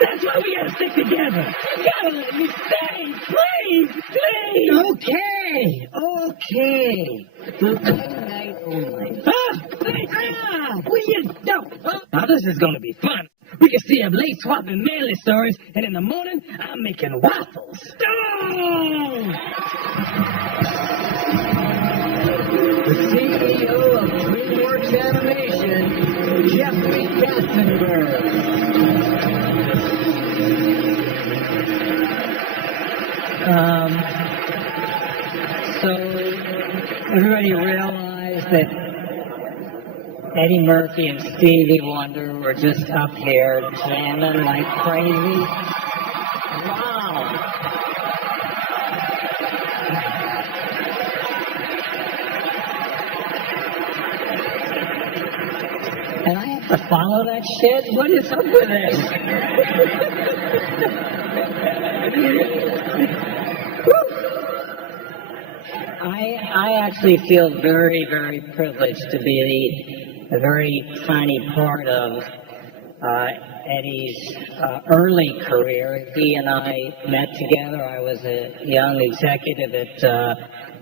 That's why we gotta stick together. You gotta let me stay, please, please. Okay. For tonight only. What you do? Now this is gonna be fun. We can stay up late swapping manly stories, and in the morning, I'm making waffles. The CEO of DreamWorks Animation, Jeffrey Katzenberg. So everybody realized that Eddie Murphy and Stevie Wonder were just up here jamming like crazy. Wow. And I have to follow that shit? What is up with this? I actually feel very, very privileged to be a very tiny part of Eddie's early career. He and I met together. I was a young executive at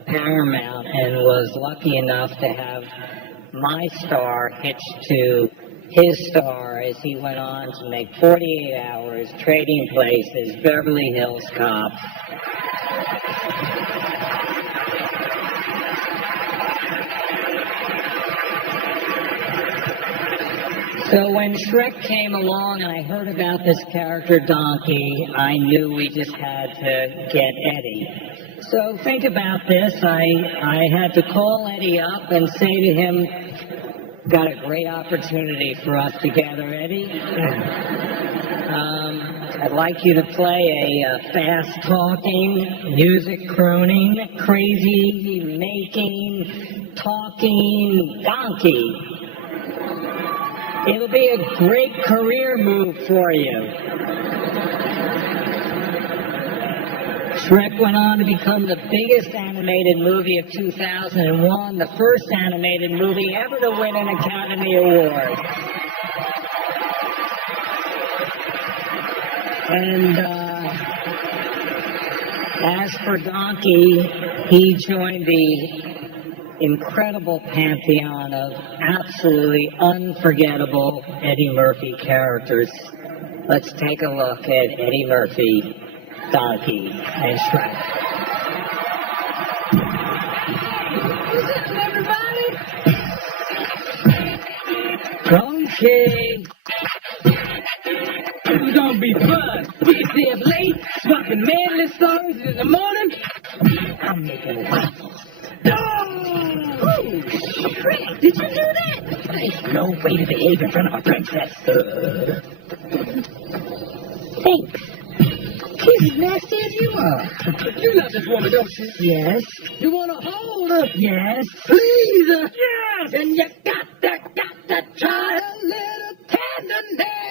Paramount and was lucky enough to have my star hitched to his star as he went on to make 48 Hours, Trading Places, Beverly Hills Cop. So when Shrek came along and I heard about this character Donkey, I knew we just had to get Eddie. So think about this. I had to call Eddie up and say to him, got a great opportunity for us together, Eddie. I'd like you to play a fast-talking, music-crooning, crazy-making, talking donkey. It'll be a great career move for you. Shrek went on to become the biggest animated movie of 2001, the first animated movie ever to win an Academy Award. And as for Donkey, he joined the incredible pantheon of absolutely unforgettable Eddie Murphy characters. Let's take a look at Eddie Murphy, Donkey, and Shrek. Donkey! This is gonna be fun. We can stay up late late, swapping manly stories, and in the morning, I'm making waffles. Oh! Fred, did you do that? There's no way to behave in front of a princess. Thanks. She's as nasty as you are. You love this woman, don't you? Yes. You want to hold her? Yes. Please her? Yes. And you got to try a little tenderness.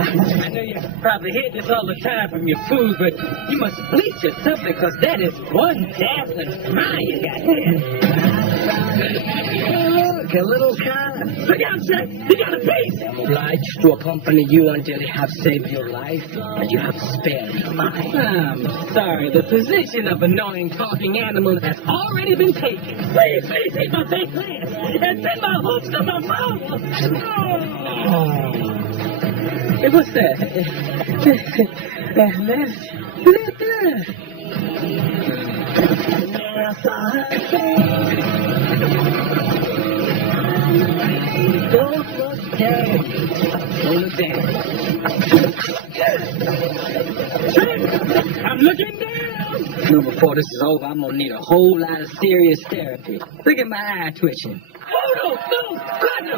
I know you probably hear this all the time from your food, but you must bleach yourself because that is one dazzling smile you got there. Look, a little kind. Look out, sir. You got a piece. I'm obliged to accompany you until you have saved your life and you have spared mine. I'm sorry. The position of annoying talking animal has already been taken. Please eat my fake plants and send my hooks to my phone. Oh. Hey, what's that? Don't look down. Don't look down. I'm looking down. No, before this is over, I'm gonna need a whole lot of serious therapy. Look at my eye twitching. Oh, no, God, no.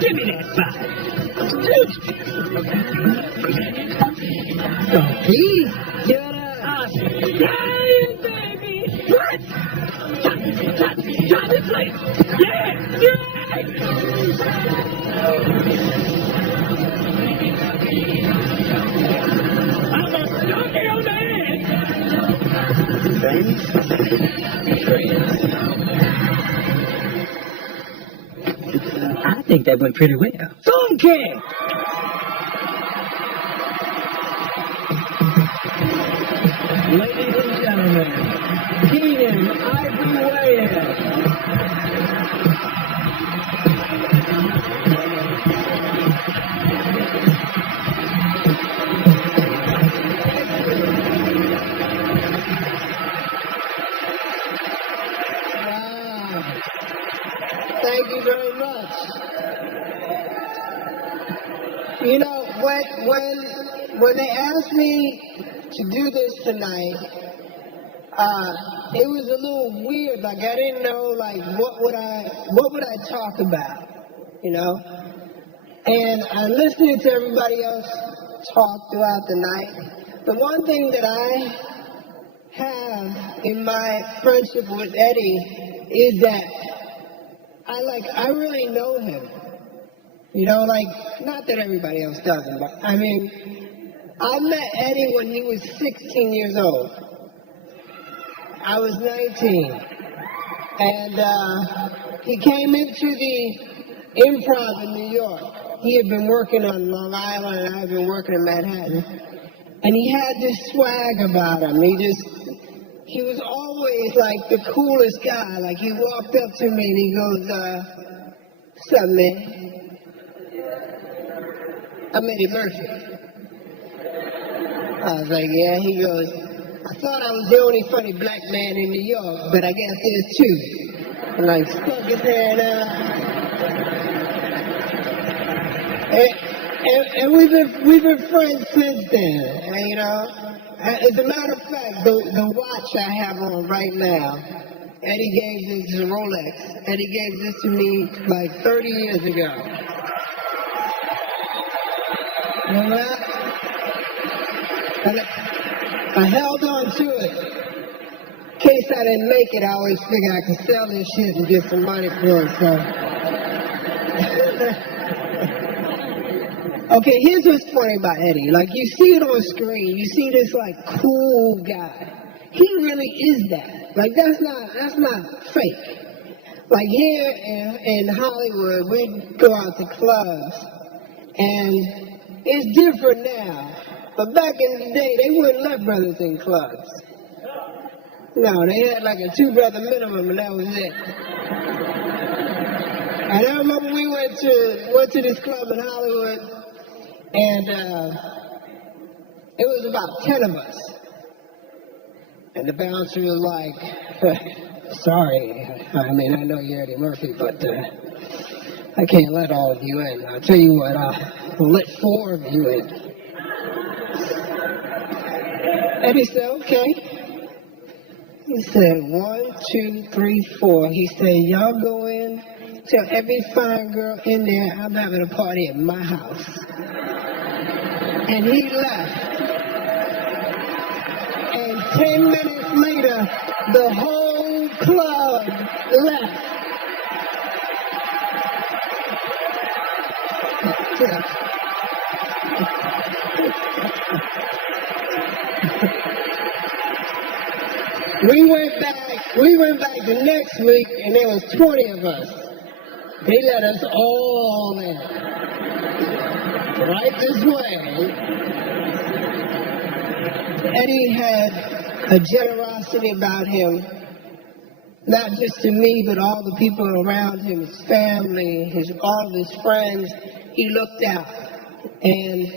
Give me that side. Please. Hey, baby. What? Try this place. I'm a donkey on the I think that went pretty well. donkey. Ladies and gentlemen, Keenan Ivory Wayans. Thank you very much. You know, when they asked me to do this tonight, it was a little weird. Like I didn't know, like what would I talk about, you know? And I'm listening to everybody else talk throughout the night. The one thing that I have in my friendship with Eddie is that I really know him. You know, like, not that everybody else doesn't, but I mean, I met Eddie when he was 16 years old. I was 19. And he came into the Improv in New York. He had been working on Long Island and I had been working in Manhattan. And he had this swag about him. He was always like the coolest guy. Like he walked up to me and he goes, "What's up, man? I'm Eddie Murphy." I was like, "Yeah." He goes, "I thought I was the only funny black man in New York, but I guess there's two." And like stuck his hand out. And we've been friends since then. And, you know, as a matter of fact, the watch I have on right now, Eddie gave this to Rolex. Eddie gave this to me like 30 years ago. And I held on to it. In case I didn't make it, I always figured I could sell this shit and get some money for it, so. Okay, here's what's funny about Eddie. Like, you see it on screen. You see this, like, cool guy. He really is that. Like, that's not fake. Like, here in Hollywood, we go out to clubs, and it's different now. But back in the day, they wouldn't let brothers in clubs. No, they had like a two-brother minimum, and that was it. And I remember we went to this club in Hollywood, and it was about 10 of us. And the bouncer was like, sorry. I mean, I know you're Eddie Murphy, but I can't let all of you in. I'll tell you what, I'll let 4 of you in. Eddie said, okay. He said, 1, 2, 3, 4. He said, y'all go in, tell every fine girl in there I'm having a party at my house. And he left. And 10 minutes later, the whole club left. We went back the next week, and there was 20 of us. They let us all in. Right this way. Eddie had a generosity about him, not just to me, but all the people around him, his family, all of his friends. He looked out. And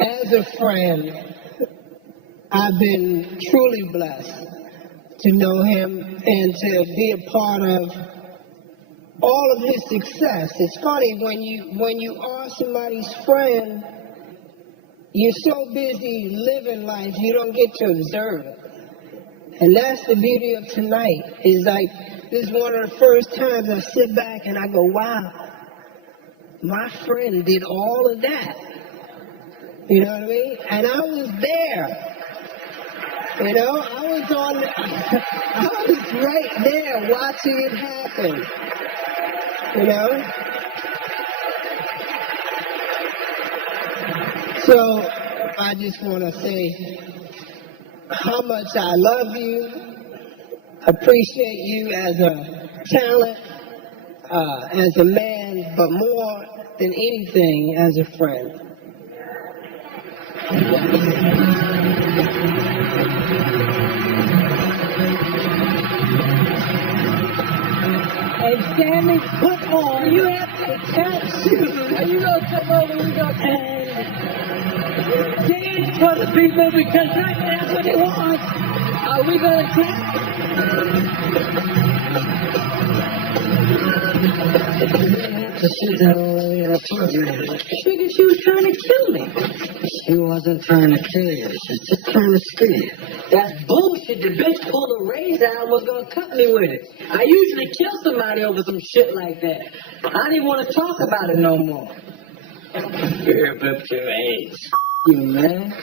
as a friend, I've been truly blessed to know him and to be a part of all of his success. It's funny, when you are somebody's friend, you're so busy living life, you don't get to observe it. And that's the beauty of tonight. Is like, this is one of the first times I sit back and I go, wow, my friend did all of that. You know what I mean? And I was there. You know, I was right there watching it happen. You know? So I just want to say how much I love you, appreciate you as a talent, as a man, but more than anything, as a friend. And Sammy, put on, you have to catch shoes. Are you going to come over and go dance for the people, because that's what they want. Are we going to tap? Figured she was trying to kill me. She wasn't trying to kill you. She was just trying to scare you. That's bullshit. The bitch pulled a razor out and was going to cut me with it. I usually kill somebody over some shit like that. I didn't want to talk about it no more. Rip up your ass. You, man. I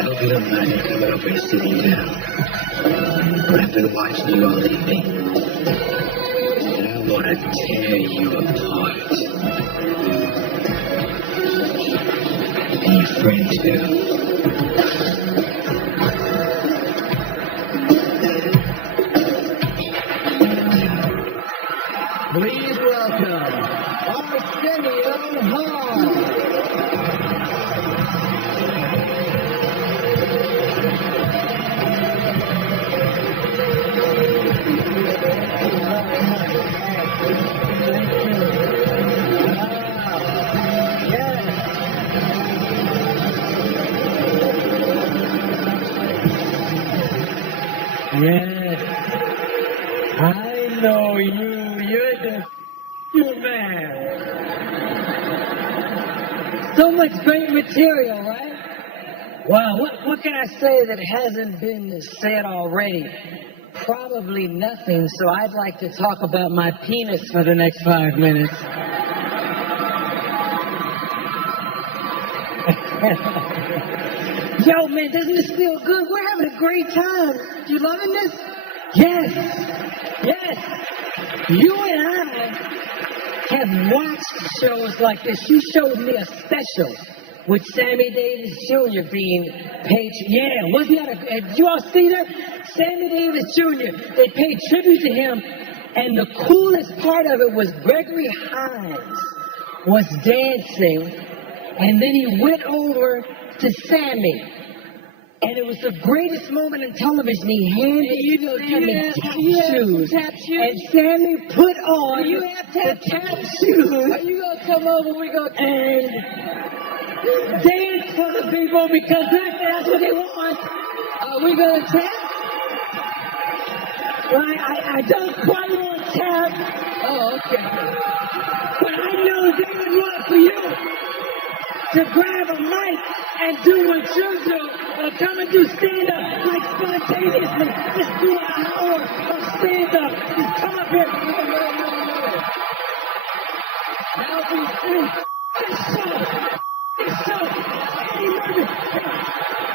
hope you don't mind me coming over and sitting down. But I've been watching you all evening. And I want to tear you apart. And your friend too. Please welcome Arsenio Hall. Yes. I know you. You're the man. So much great material, right? Well, what can I say that hasn't been said already? Probably nothing, so I'd like to talk about my penis for the next 5 minutes. Yo, man, doesn't this feel good? We're having a great time. You loving this? Yes. Yes. You and I have watched shows like this. You showed me a special with Sammy Davis Jr. being paid. Yeah, wasn't that did you all see that? Sammy Davis Jr. They paid tribute to him, and the coolest part of it was Gregory Hines was dancing, and then he went over to Sammy. And it was the greatest moment in television. He handed Sammy tap shoes. And Sammy put on the tap shoes. Are you going to come over? We're going to dance for the people because that's what they want. Are we going to tap? Right? I don't quite want tap. Oh, okay. But I know they would love for you to grab a mic and do what you do, or come and do stand-up, like spontaneously. Just do an hour of stand-up. Just come up here. Now we see this show.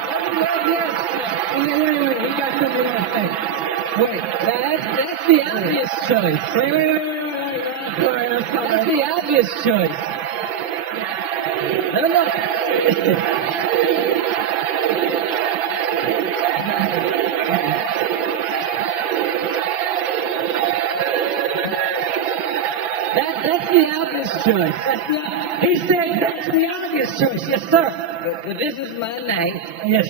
Eddie Murphy. Wait. He got something to say. Wait, that's the obvious choice. Wait. I'm sorry. That's the obvious choice. No. That's the obvious choice. He said that's the obvious choice. Yes, sir. But this is my night, Yes.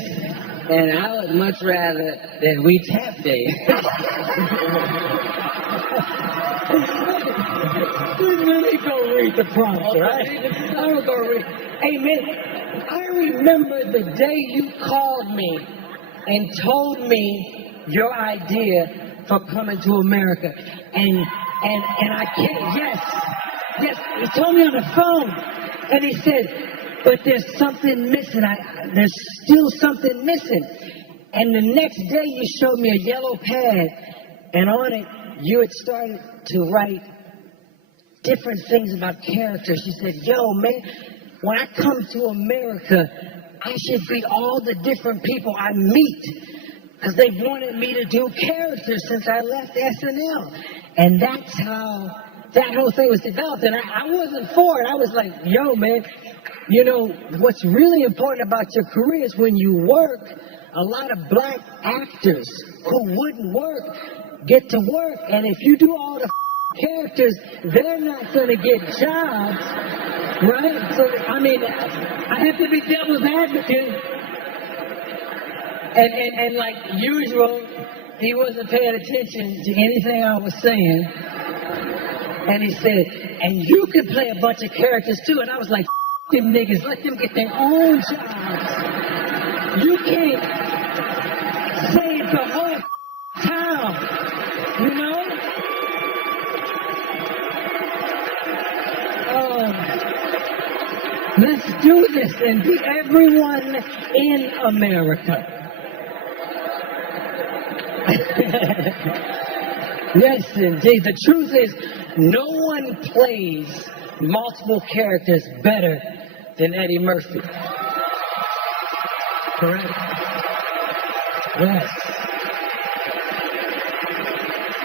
and I would much rather that we tap dance. Let me go read the prompt, right? I will go read. Hey, man, I remember the day you called me and told me your idea for coming to America. And I can't, yes, he told me on the phone. And he said, but there's something missing. There's still something missing. And the next day you showed me a yellow pad, and on it you had started to write different things about characters. You said, yo, man, when I come to America, I should be all the different people I meet, because they wanted me to do characters since I left SNL. And that's how that whole thing was developed. And I wasn't for it. I was like, yo, man, you know, what's really important about your career is when you work, a lot of black actors who wouldn't work get to work. And if you do all the characters, they're not going to get jobs, right? So, I mean, I have to be devil's advocate. And like usual, he wasn't paying attention to anything I was saying. And he said, and you can play a bunch of characters too. And I was like, them niggas, let them get their own jobs. You can't save the whole town, you know? Let's do this and be everyone in America. Yes, indeed. The truth is, no one plays multiple characters better than Eddie Murphy. Correct? Yes.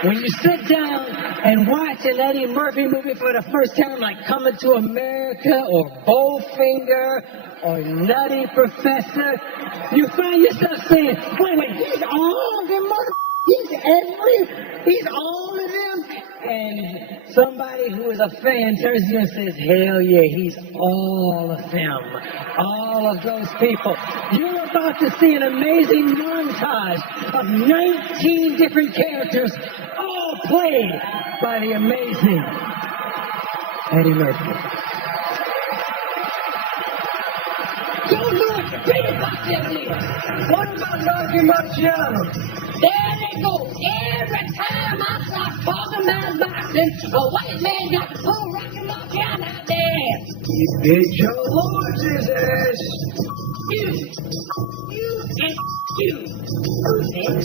When you sit down and watch an Eddie Murphy movie for the first time, like Coming to America or Bowfinger or Nutty Professor, you find yourself saying, wait, he's all of them, he's all of them? And somebody who is a fan turns to you and says, hell yeah, he's all of them. All of those people. You're about to see an amazing montage of 19 different characters, all played by the amazing Eddie Murphy. Don't do it! Bring it back there, please! What about Rocky Marciano? There they go. Every time I start talking about boxing, a white man got to pull Rocky Marciano out there. You did your Lord's ass. You and you. Who's this?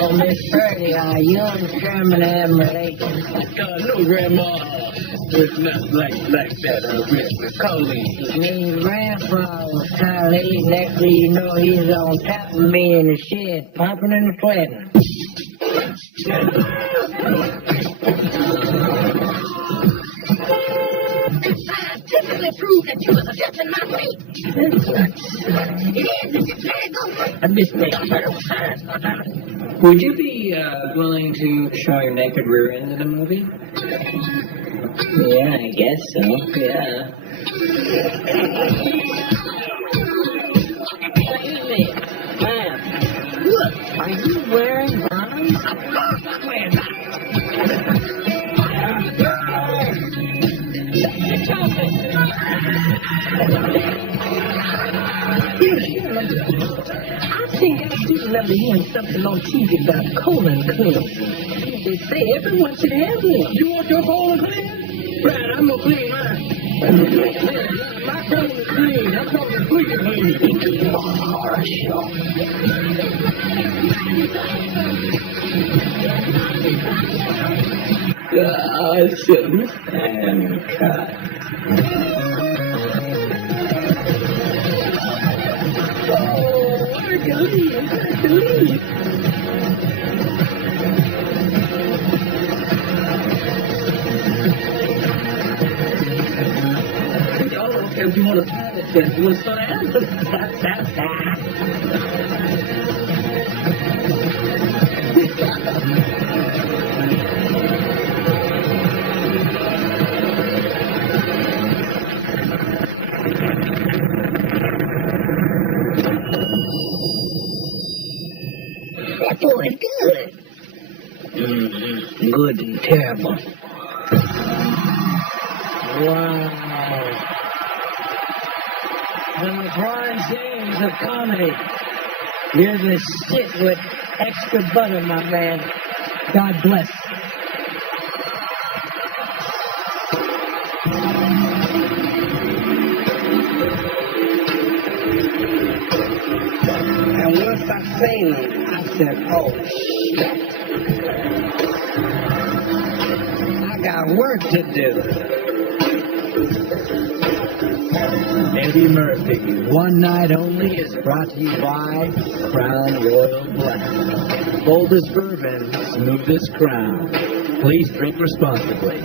Oh, Miss Purdy, you and Sherman have relations. No, Grandma. It's not like that, Mr. Coley. Me and Grandpa was kind of late. Next thing you know, he's on top of me in the shed, pumping and sweating. Scientifically prove that you was adjusting my weight. I missed that. Would you be willing to show your naked rear end in a movie? Yeah, I guess so. Yeah. Wait a minute. I think I do remember hearing something on TV about colon cleanse. They say everyone should have one. You want your colon clean? Right, I'm gonna clean mine. My colon is clean. I'm talking squeaky clean. And cut. If you want to try it, then you want to start out. That boy is good. Good and terrible. Wow. The LeBron James of comedy. You're the shit with extra butter, my man. God bless. And once I seen him, I said, oh, shit. I got work to do. Eddie Murphy, One Night Only, is brought to you by Crown Royal Black. Boldest bourbon, smoothest crown. Please drink responsibly.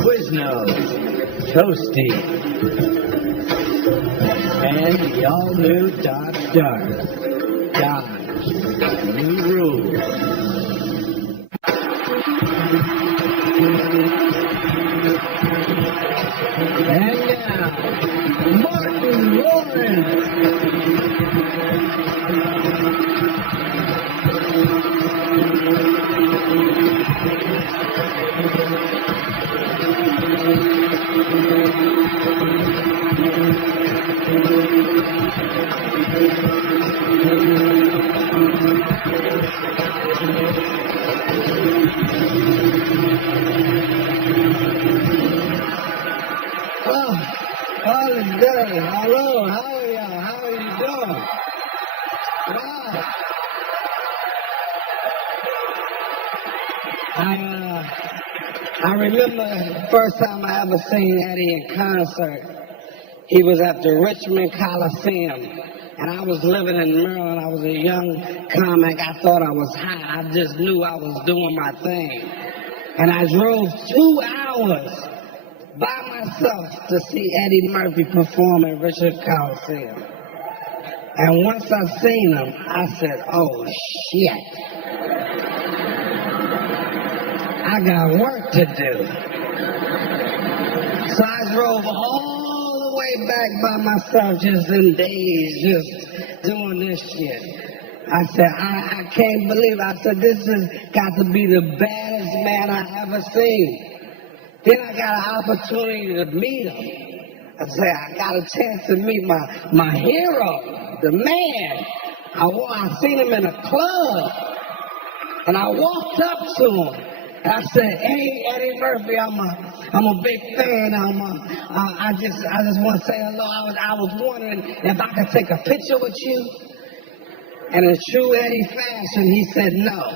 Quiznos, Toasty, and the all-new Dodge Dart. Dodge, new rules. And now, Martin Lawrence. All is good. Hello, how are y'all? How are you doing? Wow. I remember the first time I ever seen Eddie in concert. He was at the Richmond Coliseum, and I was living in Maryland. I was a young comic. I thought I was high. I just knew I was doing my thing. And I drove 2 hours by myself to see Eddie Murphy perform at Richmond Coliseum. And once I seen him, I said, oh, shit. I got work to do. So I drove all the way back by myself, just in days, just doing this shit. I said, I can't believe it. I said, this has got to be the baddest man I ever seen. Then I got an opportunity to meet him. I said, I got a chance to meet my hero, the man. I seen him in a club, and I walked up to him. I said, hey, Eddie Murphy, I'm a big fan. I just want to say hello. I was wondering if I could take a picture with you. And in true Eddie fashion, he said no.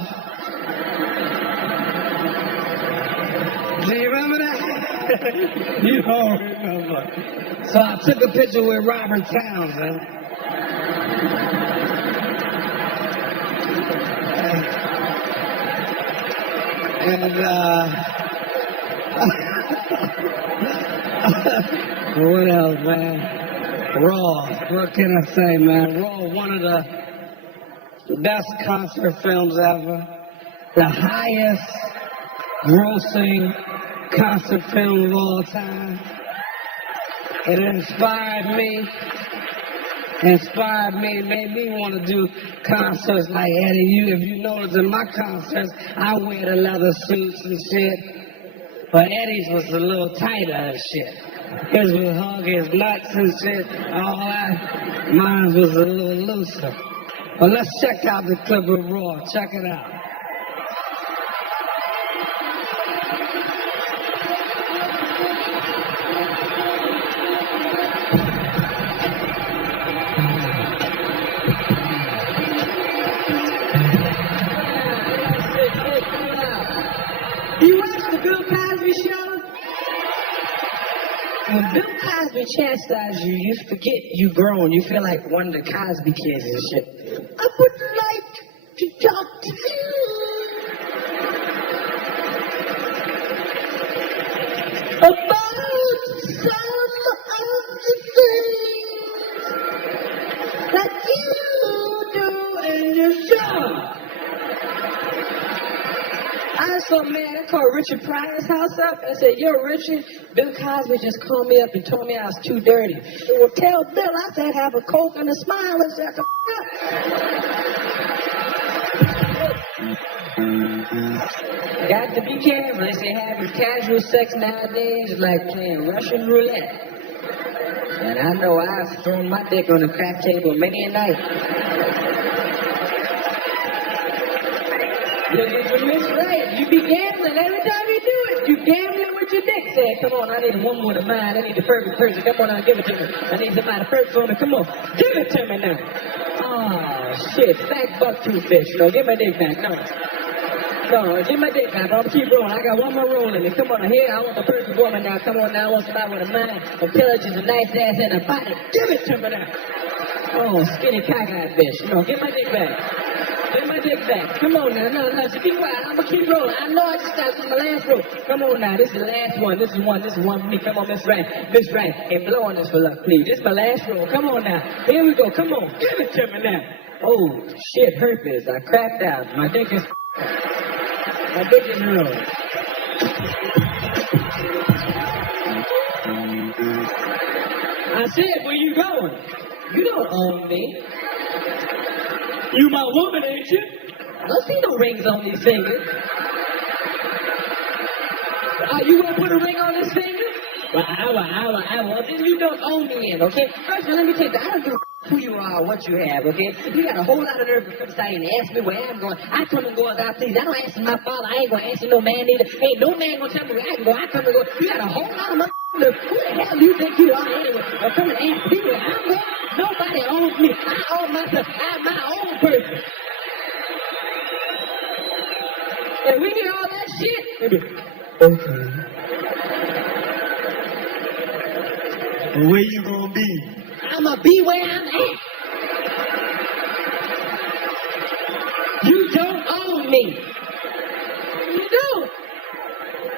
Do you remember that? You don't remember. So I took a picture with Robert Townsend. And what else, man? Raw. What can I say, man? Raw, one of the best concert films ever. The highest grossing concert film of all time. It inspired me inspired me, made me want to do concerts like Eddie. If you notice in my concerts, I wear the leather suits and shit. But Eddie's was a little tighter and shit. His would hug his nuts and shit, all that. Mine was a little looser. But let's check out the clip of Raw. Check it out. You watch the Bill Cosby show? When Bill Cosby chastises you, you forget you grown. You feel like one of the Cosby kids and shit. I would like to talk to you about some of the things that you do in your show. I saw a man that called Richard Pryor's house up and said, yo, Richard, Bill Cosby just called me up and told me I was too dirty. Well, tell Bill I said have a Coke and a smile and shut the f*** up. Got to be careful. They say having casual sex nowadays is like playing Russian roulette. And I know I've thrown my dick on the crack table many a night. It's right. You be gambling every time you do it. You gambling with your dick. Say, come on, I need a woman with a mind. I need the perfect person. Come on, now, give it to me. I need somebody perfect for me. Come on, give it to me now. Oh, shit. Fat buck tooth fish. No, give my dick back. No, give my dick back. I'm gonna keep rolling. I got one more roll in it. Come on, here. I want the perfect woman now. Come on now. I want somebody with a mind, intelligence, a nice ass, and a body. Give it to me now. Oh, skinny cockeyed fish. No, give my dick back. Give my dick back. Come on now. No, so be quiet. I'm gonna keep rolling. I know I just stopped with my last roll. Come on now. This is the last one. This is one for me. Come on, Miss Wright. Miss Wright. Hey, blow on this for luck, please. This is my last roll. Come on now. Here we go. Come on. Give it to me now. Oh, shit. Herpes. I crapped out. My dick is ruined. I said, where you going? You don't own me. You my woman, ain't you? I don't see no rings on these fingers. You want to put a ring on this finger? Well, then you don't own me in, okay? First of all, let me tell you, I don't give a who you are or what you have, okay? You got a whole lot of nerve to come inside and ask me where I'm going. I come and go as I please. I don't answer my father. I ain't going to answer no man either. Ain't no man going to tell me where I can go. I come and go. You got a whole lot of nerve. Who the hell do you think you are anyway? Or come and ask me where I'm going? Nobody owns me. I own myself. I'm my own person. And we hear all that shit. Okay. Well, where you gonna be? I'ma be where I'm at. You don't own me. You don't.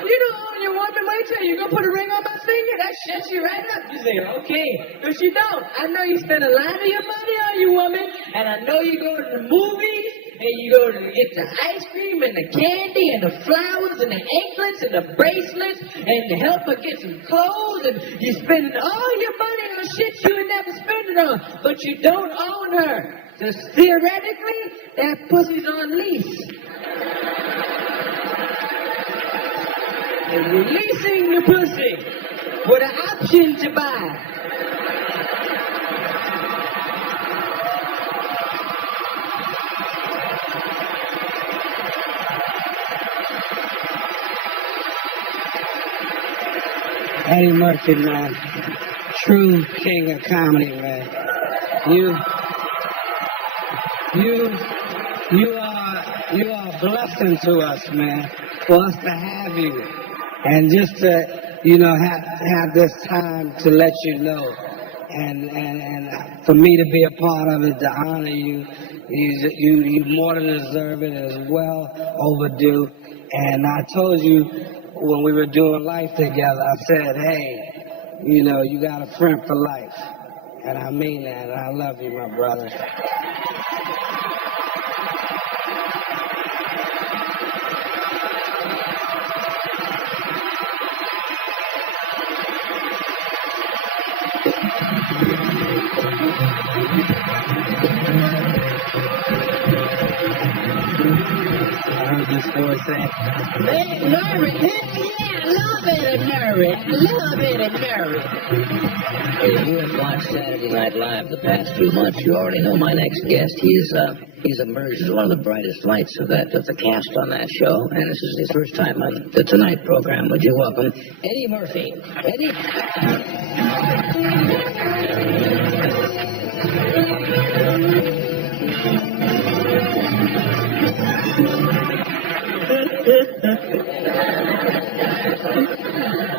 You don't own your woman. Wait till you gonna put a ring on my finger. That shuts you right up. You say, okay. But you don't. I know you spend a lot of your money on your woman, and I know you go to the movies, and you go to get the ice cream and the candy and the flowers and the anklets and the bracelets and to help her get some clothes, and you spending all your money on shit you would never spend it on, but you don't own her. So theoretically, that pussy's on lease. And you're leasing the pussy with an option to buy. Eddie Murphy, man. True king of comedy, man. You are a blessing to us, man. For us to have you. And just to, have this time to let you know. And for me to be a part of it, to honor you, you more than deserve it. It's well overdue. And I told you when we were doing life together, I said, hey, you got a friend for life. And I mean that, and I love you, my brother. I heard this voice saying, Hey, Murray, yeah, I love Eddie Murray. I love Eddie Murray. If you have watched Saturday Night Live the past few months, you already know my next guest. He's emerged as one of the brightest lights of the cast on that show, and this is his first time on the Tonight program. Would you welcome Eddie Murphy? Eddie.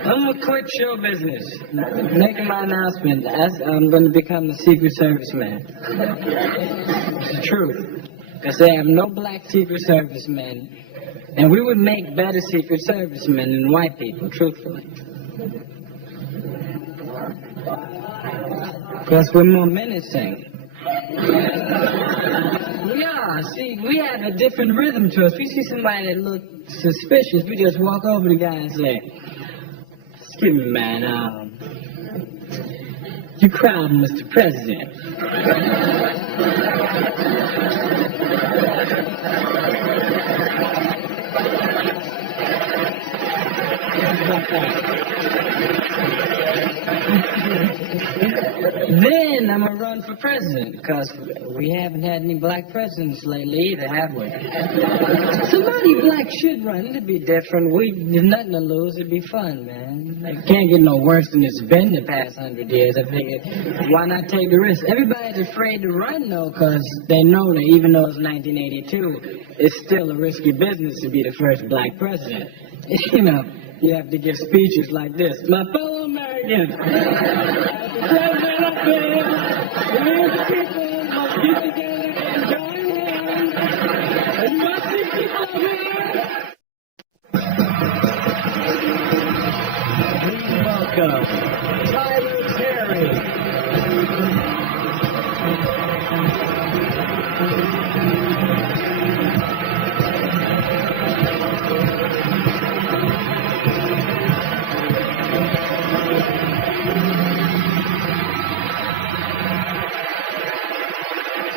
I'm gonna quit show business. Making my announcement. I'm going to become a Secret Service man. It's the truth. Because they have no black Secret Service men. And we would make better Secret Service men than white people, truthfully. Because we're more menacing. We are. See, we have a different rhythm to us. We see somebody that looks suspicious, we just walk over to the guy and say, "Excuse me, man, you crowd Mr. President." Then I'm going to run for president, because we haven't had any black presidents lately either, have we? Somebody black should run. It'd be different. There's nothing to lose. It'd be fun, man. It can't get no worse than it's been the past 100 years. I figured, why not take the risk? Everybody's afraid to run, though, because they know that even though it's 1982, it's still a risky business to be the first black president. You know, you have to give speeches like this. My fellow Americans, president up here, we people must get together and join hands. And you must see people up here. Please welcome Tyler Terry.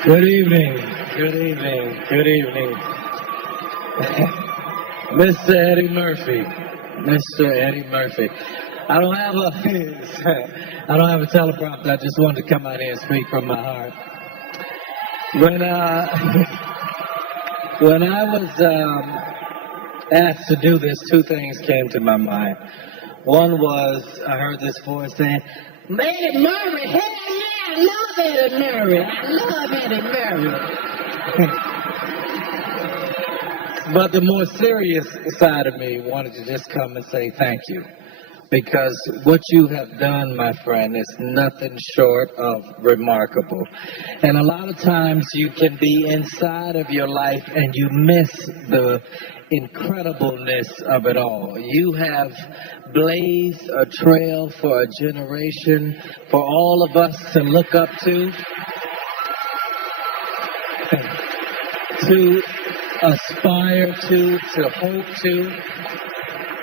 Good evening. Good evening. Good evening. Mr. Eddie Murphy. Mr. Eddie Murphy. I don't have a teleprompter. I just wanted to come out here and speak from my heart. When I was asked to do this, two things came to my mind. One was I heard this voice saying, Eddie Murray, hell yeah, I love Eddie Murray. I love Eddie Murray. but the more serious side of me wanted to just come and say thank you. Because what you have done, my friend, is nothing short of remarkable. And a lot of times you can be inside of your life and you miss the incredibleness of it all. You have blazed a trail for a generation, for all of us to look up to aspire to hope to.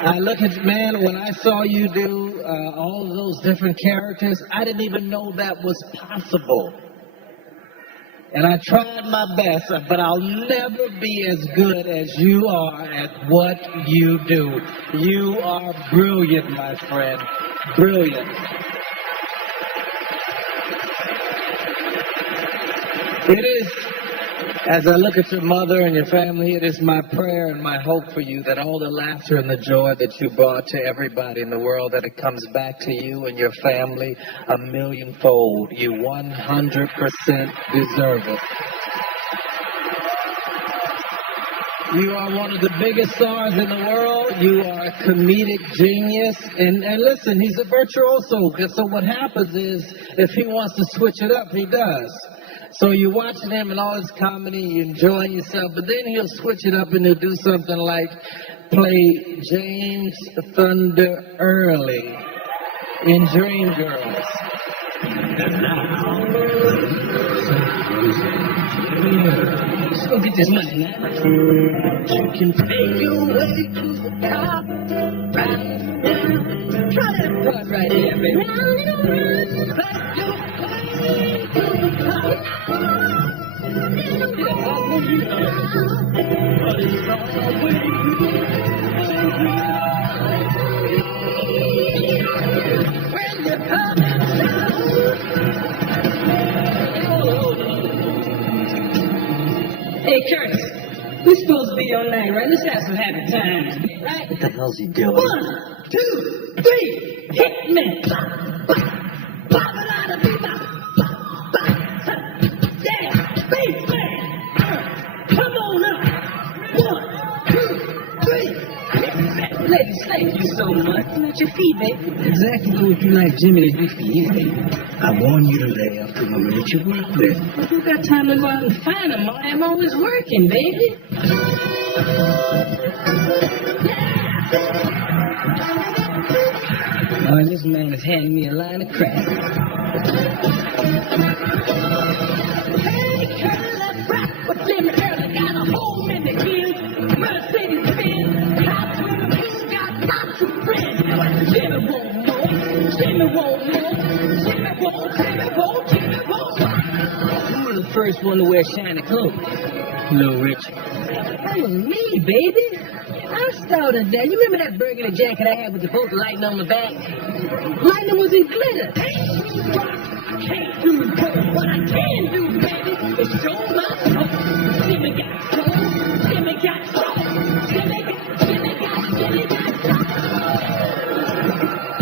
I look at, man, when I saw you do all of those different characters, I didn't even know that was possible. And I tried my best, but I'll never be as good as you are at what you do. You are brilliant, my friend. Brilliant. It is, as I look at your mother and your family, it is my prayer and my hope for you that all the laughter and the joy that you brought to everybody in the world, that it comes back to you and your family a millionfold. You 100% deserve it. You are one of the biggest stars in the world. You are a comedic genius. And listen, he's a virtuoso. So what happens is, if he wants to switch it up, he does. So you're watching him and all his comedy, you're enjoying yourself, but then he'll switch it up and he'll do something like play James Thunder Early in Dreamgirls. And now, Let's go get this money now. you can take your way to the top, right down. Try that part right there, baby. Clap your hands. Hey, Curtis, we're supposed to be on night, right? Let's have some happy times, right? What the hell's he doing? 1, 2, 3, hit me. Yeah, baseman. Come on up. 1, 2, 3. Ladies, thank you so much. At your feet, baby. Exactly what you like Jimmy to do for you, baby. I warn you to lay off the woman that you work with. If you got time to go out and find them, I'm always working, baby. Oh, this man is handing me a line of crap. Hey, Curtis, let's rock. But Jimmy Curtis got a home in the hills. Mercedes Benz. Hot swimming pool, got lots of friends. But Jimmy won't know. Jimmy won't know. Jimmy won't. Who was the first one to wear shiny clothes? Little Richard. That was me, baby. I started that. You remember that burgundy jacket I had with the bolt lighting on the back? Lightning was in glitter. I can't do both. What I can do, baby, is show my soul. Jimmy got soul. Jimmy got soul. Jimmy got soul.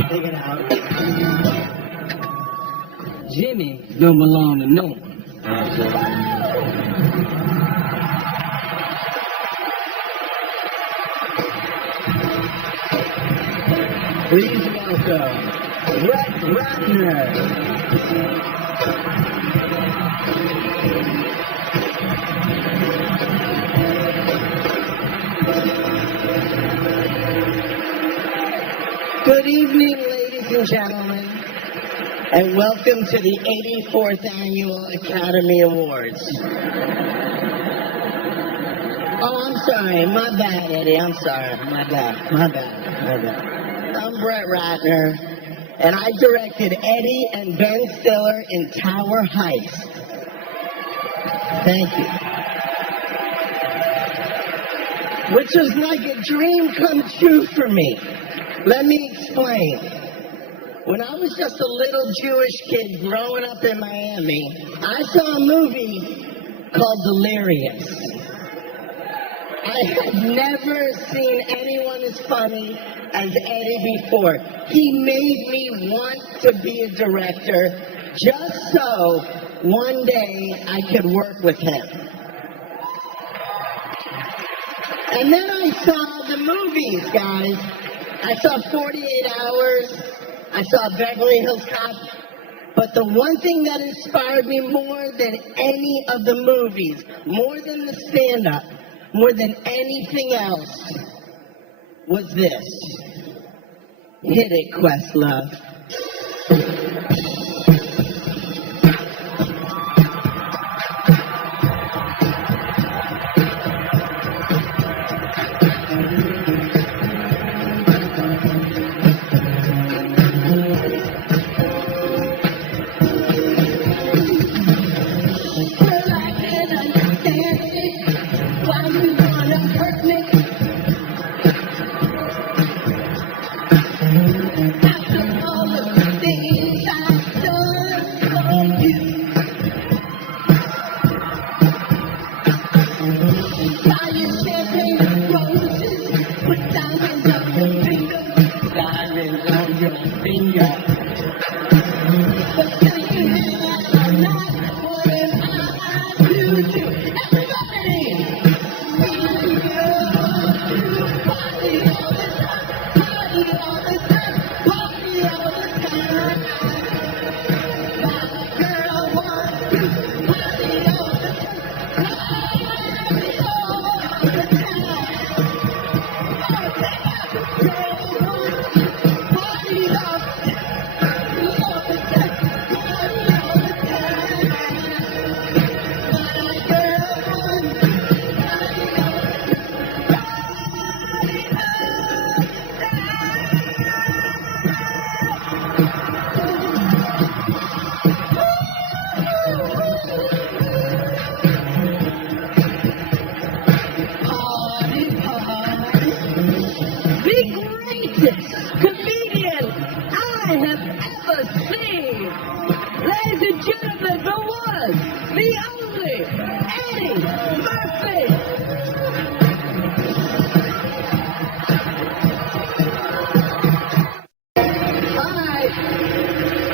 Take it out. Jimmy don't belong to no one. Please welcome Brett Ratner. Good evening, ladies and gentlemen, and welcome to the 84th Annual Academy Awards. Oh, I'm sorry. My bad, Eddie. I'm sorry. My bad. I'm Brett Ratner, and I directed Eddie and Ben Stiller in Tower Heist. Thank you. Which was like a dream come true for me. Let me explain. When I was just a little Jewish kid growing up in Miami, I saw a movie called Delirious. I had never seen anyone as funny as Eddie before. He made me want to be a director just so one day I could work with him. And then I saw the movies, guys. I saw 48 Hours. I saw Beverly Hills Cop. But the one thing that inspired me more than any of the movies, more than the stand-up, more than anything else, was this. Hit it, Questlove.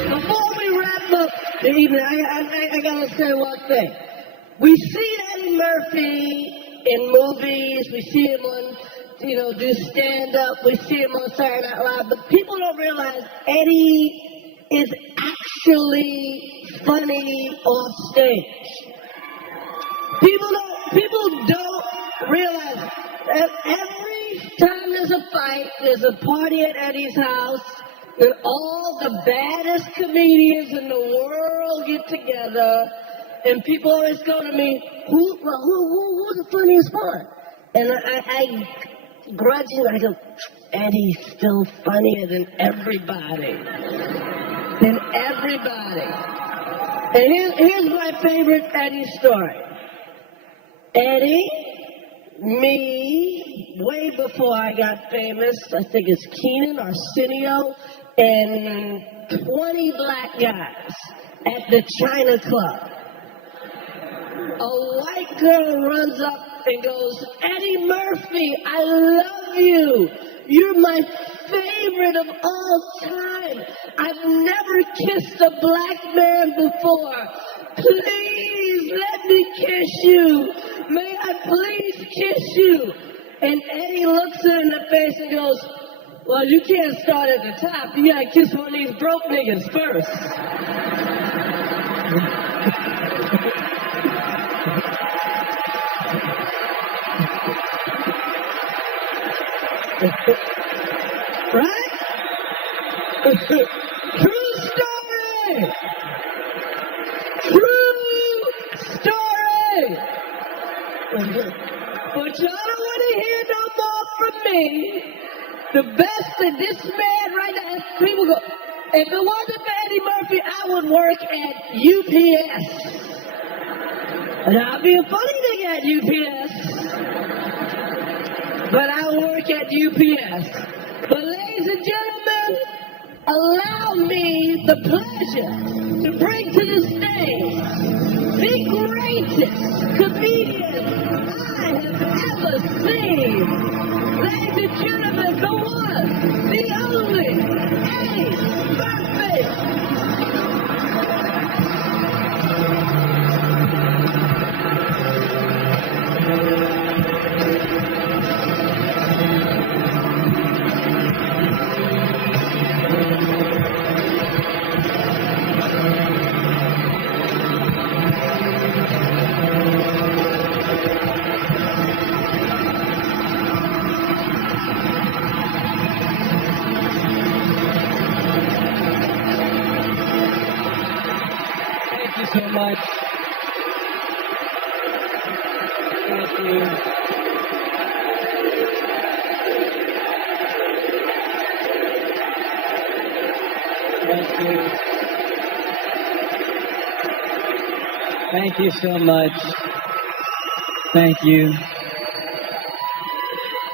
Before we wrap up the evening, I gotta say one thing. We see Eddie Murphy in movies. We see him on, do stand-up. We see him on Saturday Night Live. But people don't realize Eddie is actually funny off stage. People don't realize that every time there's a fight, there's a party at Eddie's house, and all the baddest comedians in the world get together, and people always go to me, who's the funniest one? And I grudgingly, I go, Eddie's still funnier than everybody. And here's my favorite Eddie story. Eddie, me, way before I got famous, I think it's Keenan, Arsenio, and 20 black guys at the China Club. A white girl runs up and goes, Eddie Murphy, I love you. You're my favorite of all time. I've never kissed a black man before. Please let me kiss you. May I please kiss you? And Eddie looks her in the face and goes, well, you can't start at the top. You gotta kiss one of these broke niggas first. Right? True story! True story! But y'all don't want to hear no more from me. The best of this man right now, people go, if it wasn't for Eddie Murphy, I would work at UPS. And I'll be a funny nigga at UPS. But I work at UPS. But ladies and gentlemen, allow me the pleasure to bring to the stage the greatest comedian I have ever seen. Ladies and gentlemen, the one, the only, Eddie Murphy. Thank you so much. Thank you. Thank you. Thank you so much. Thank you.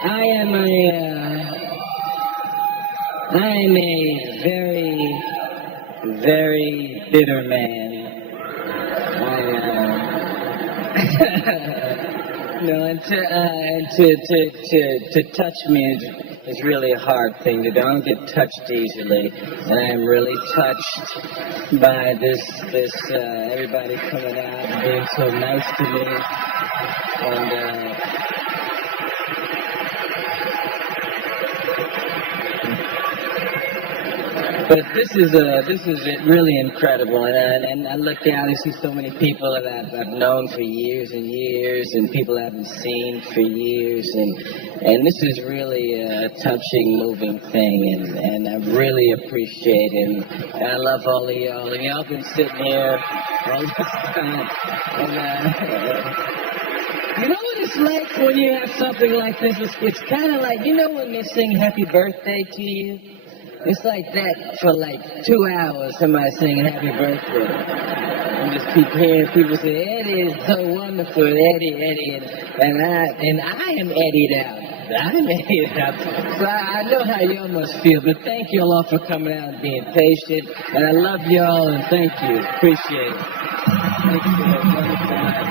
I am a very, very bitter man. No, and to touch me is really a hard thing to do. I don't get touched easily, and I'm really touched by this everybody coming out and being so nice to me, and but this is really incredible, and I look out and see so many people that I've known for years and years, and people I haven't seen for years, and this is really a touching, moving thing, and I really appreciate it, and I love all of y'all, and y'all been sitting here all this time, and you know what it's like when you have something like this? It's kind of like, you know when they sing Happy Birthday to you? It's like that for like 2 hours, somebody singing Happy Birthday. And just keep hearing people say, Eddie is so wonderful, Eddie, and I am Eddied out. I'm Eddied out. So I know how y'all must feel, but thank you all for coming out and being patient. And I love y'all, and thank you. Appreciate it. Thank you for that wonderful night.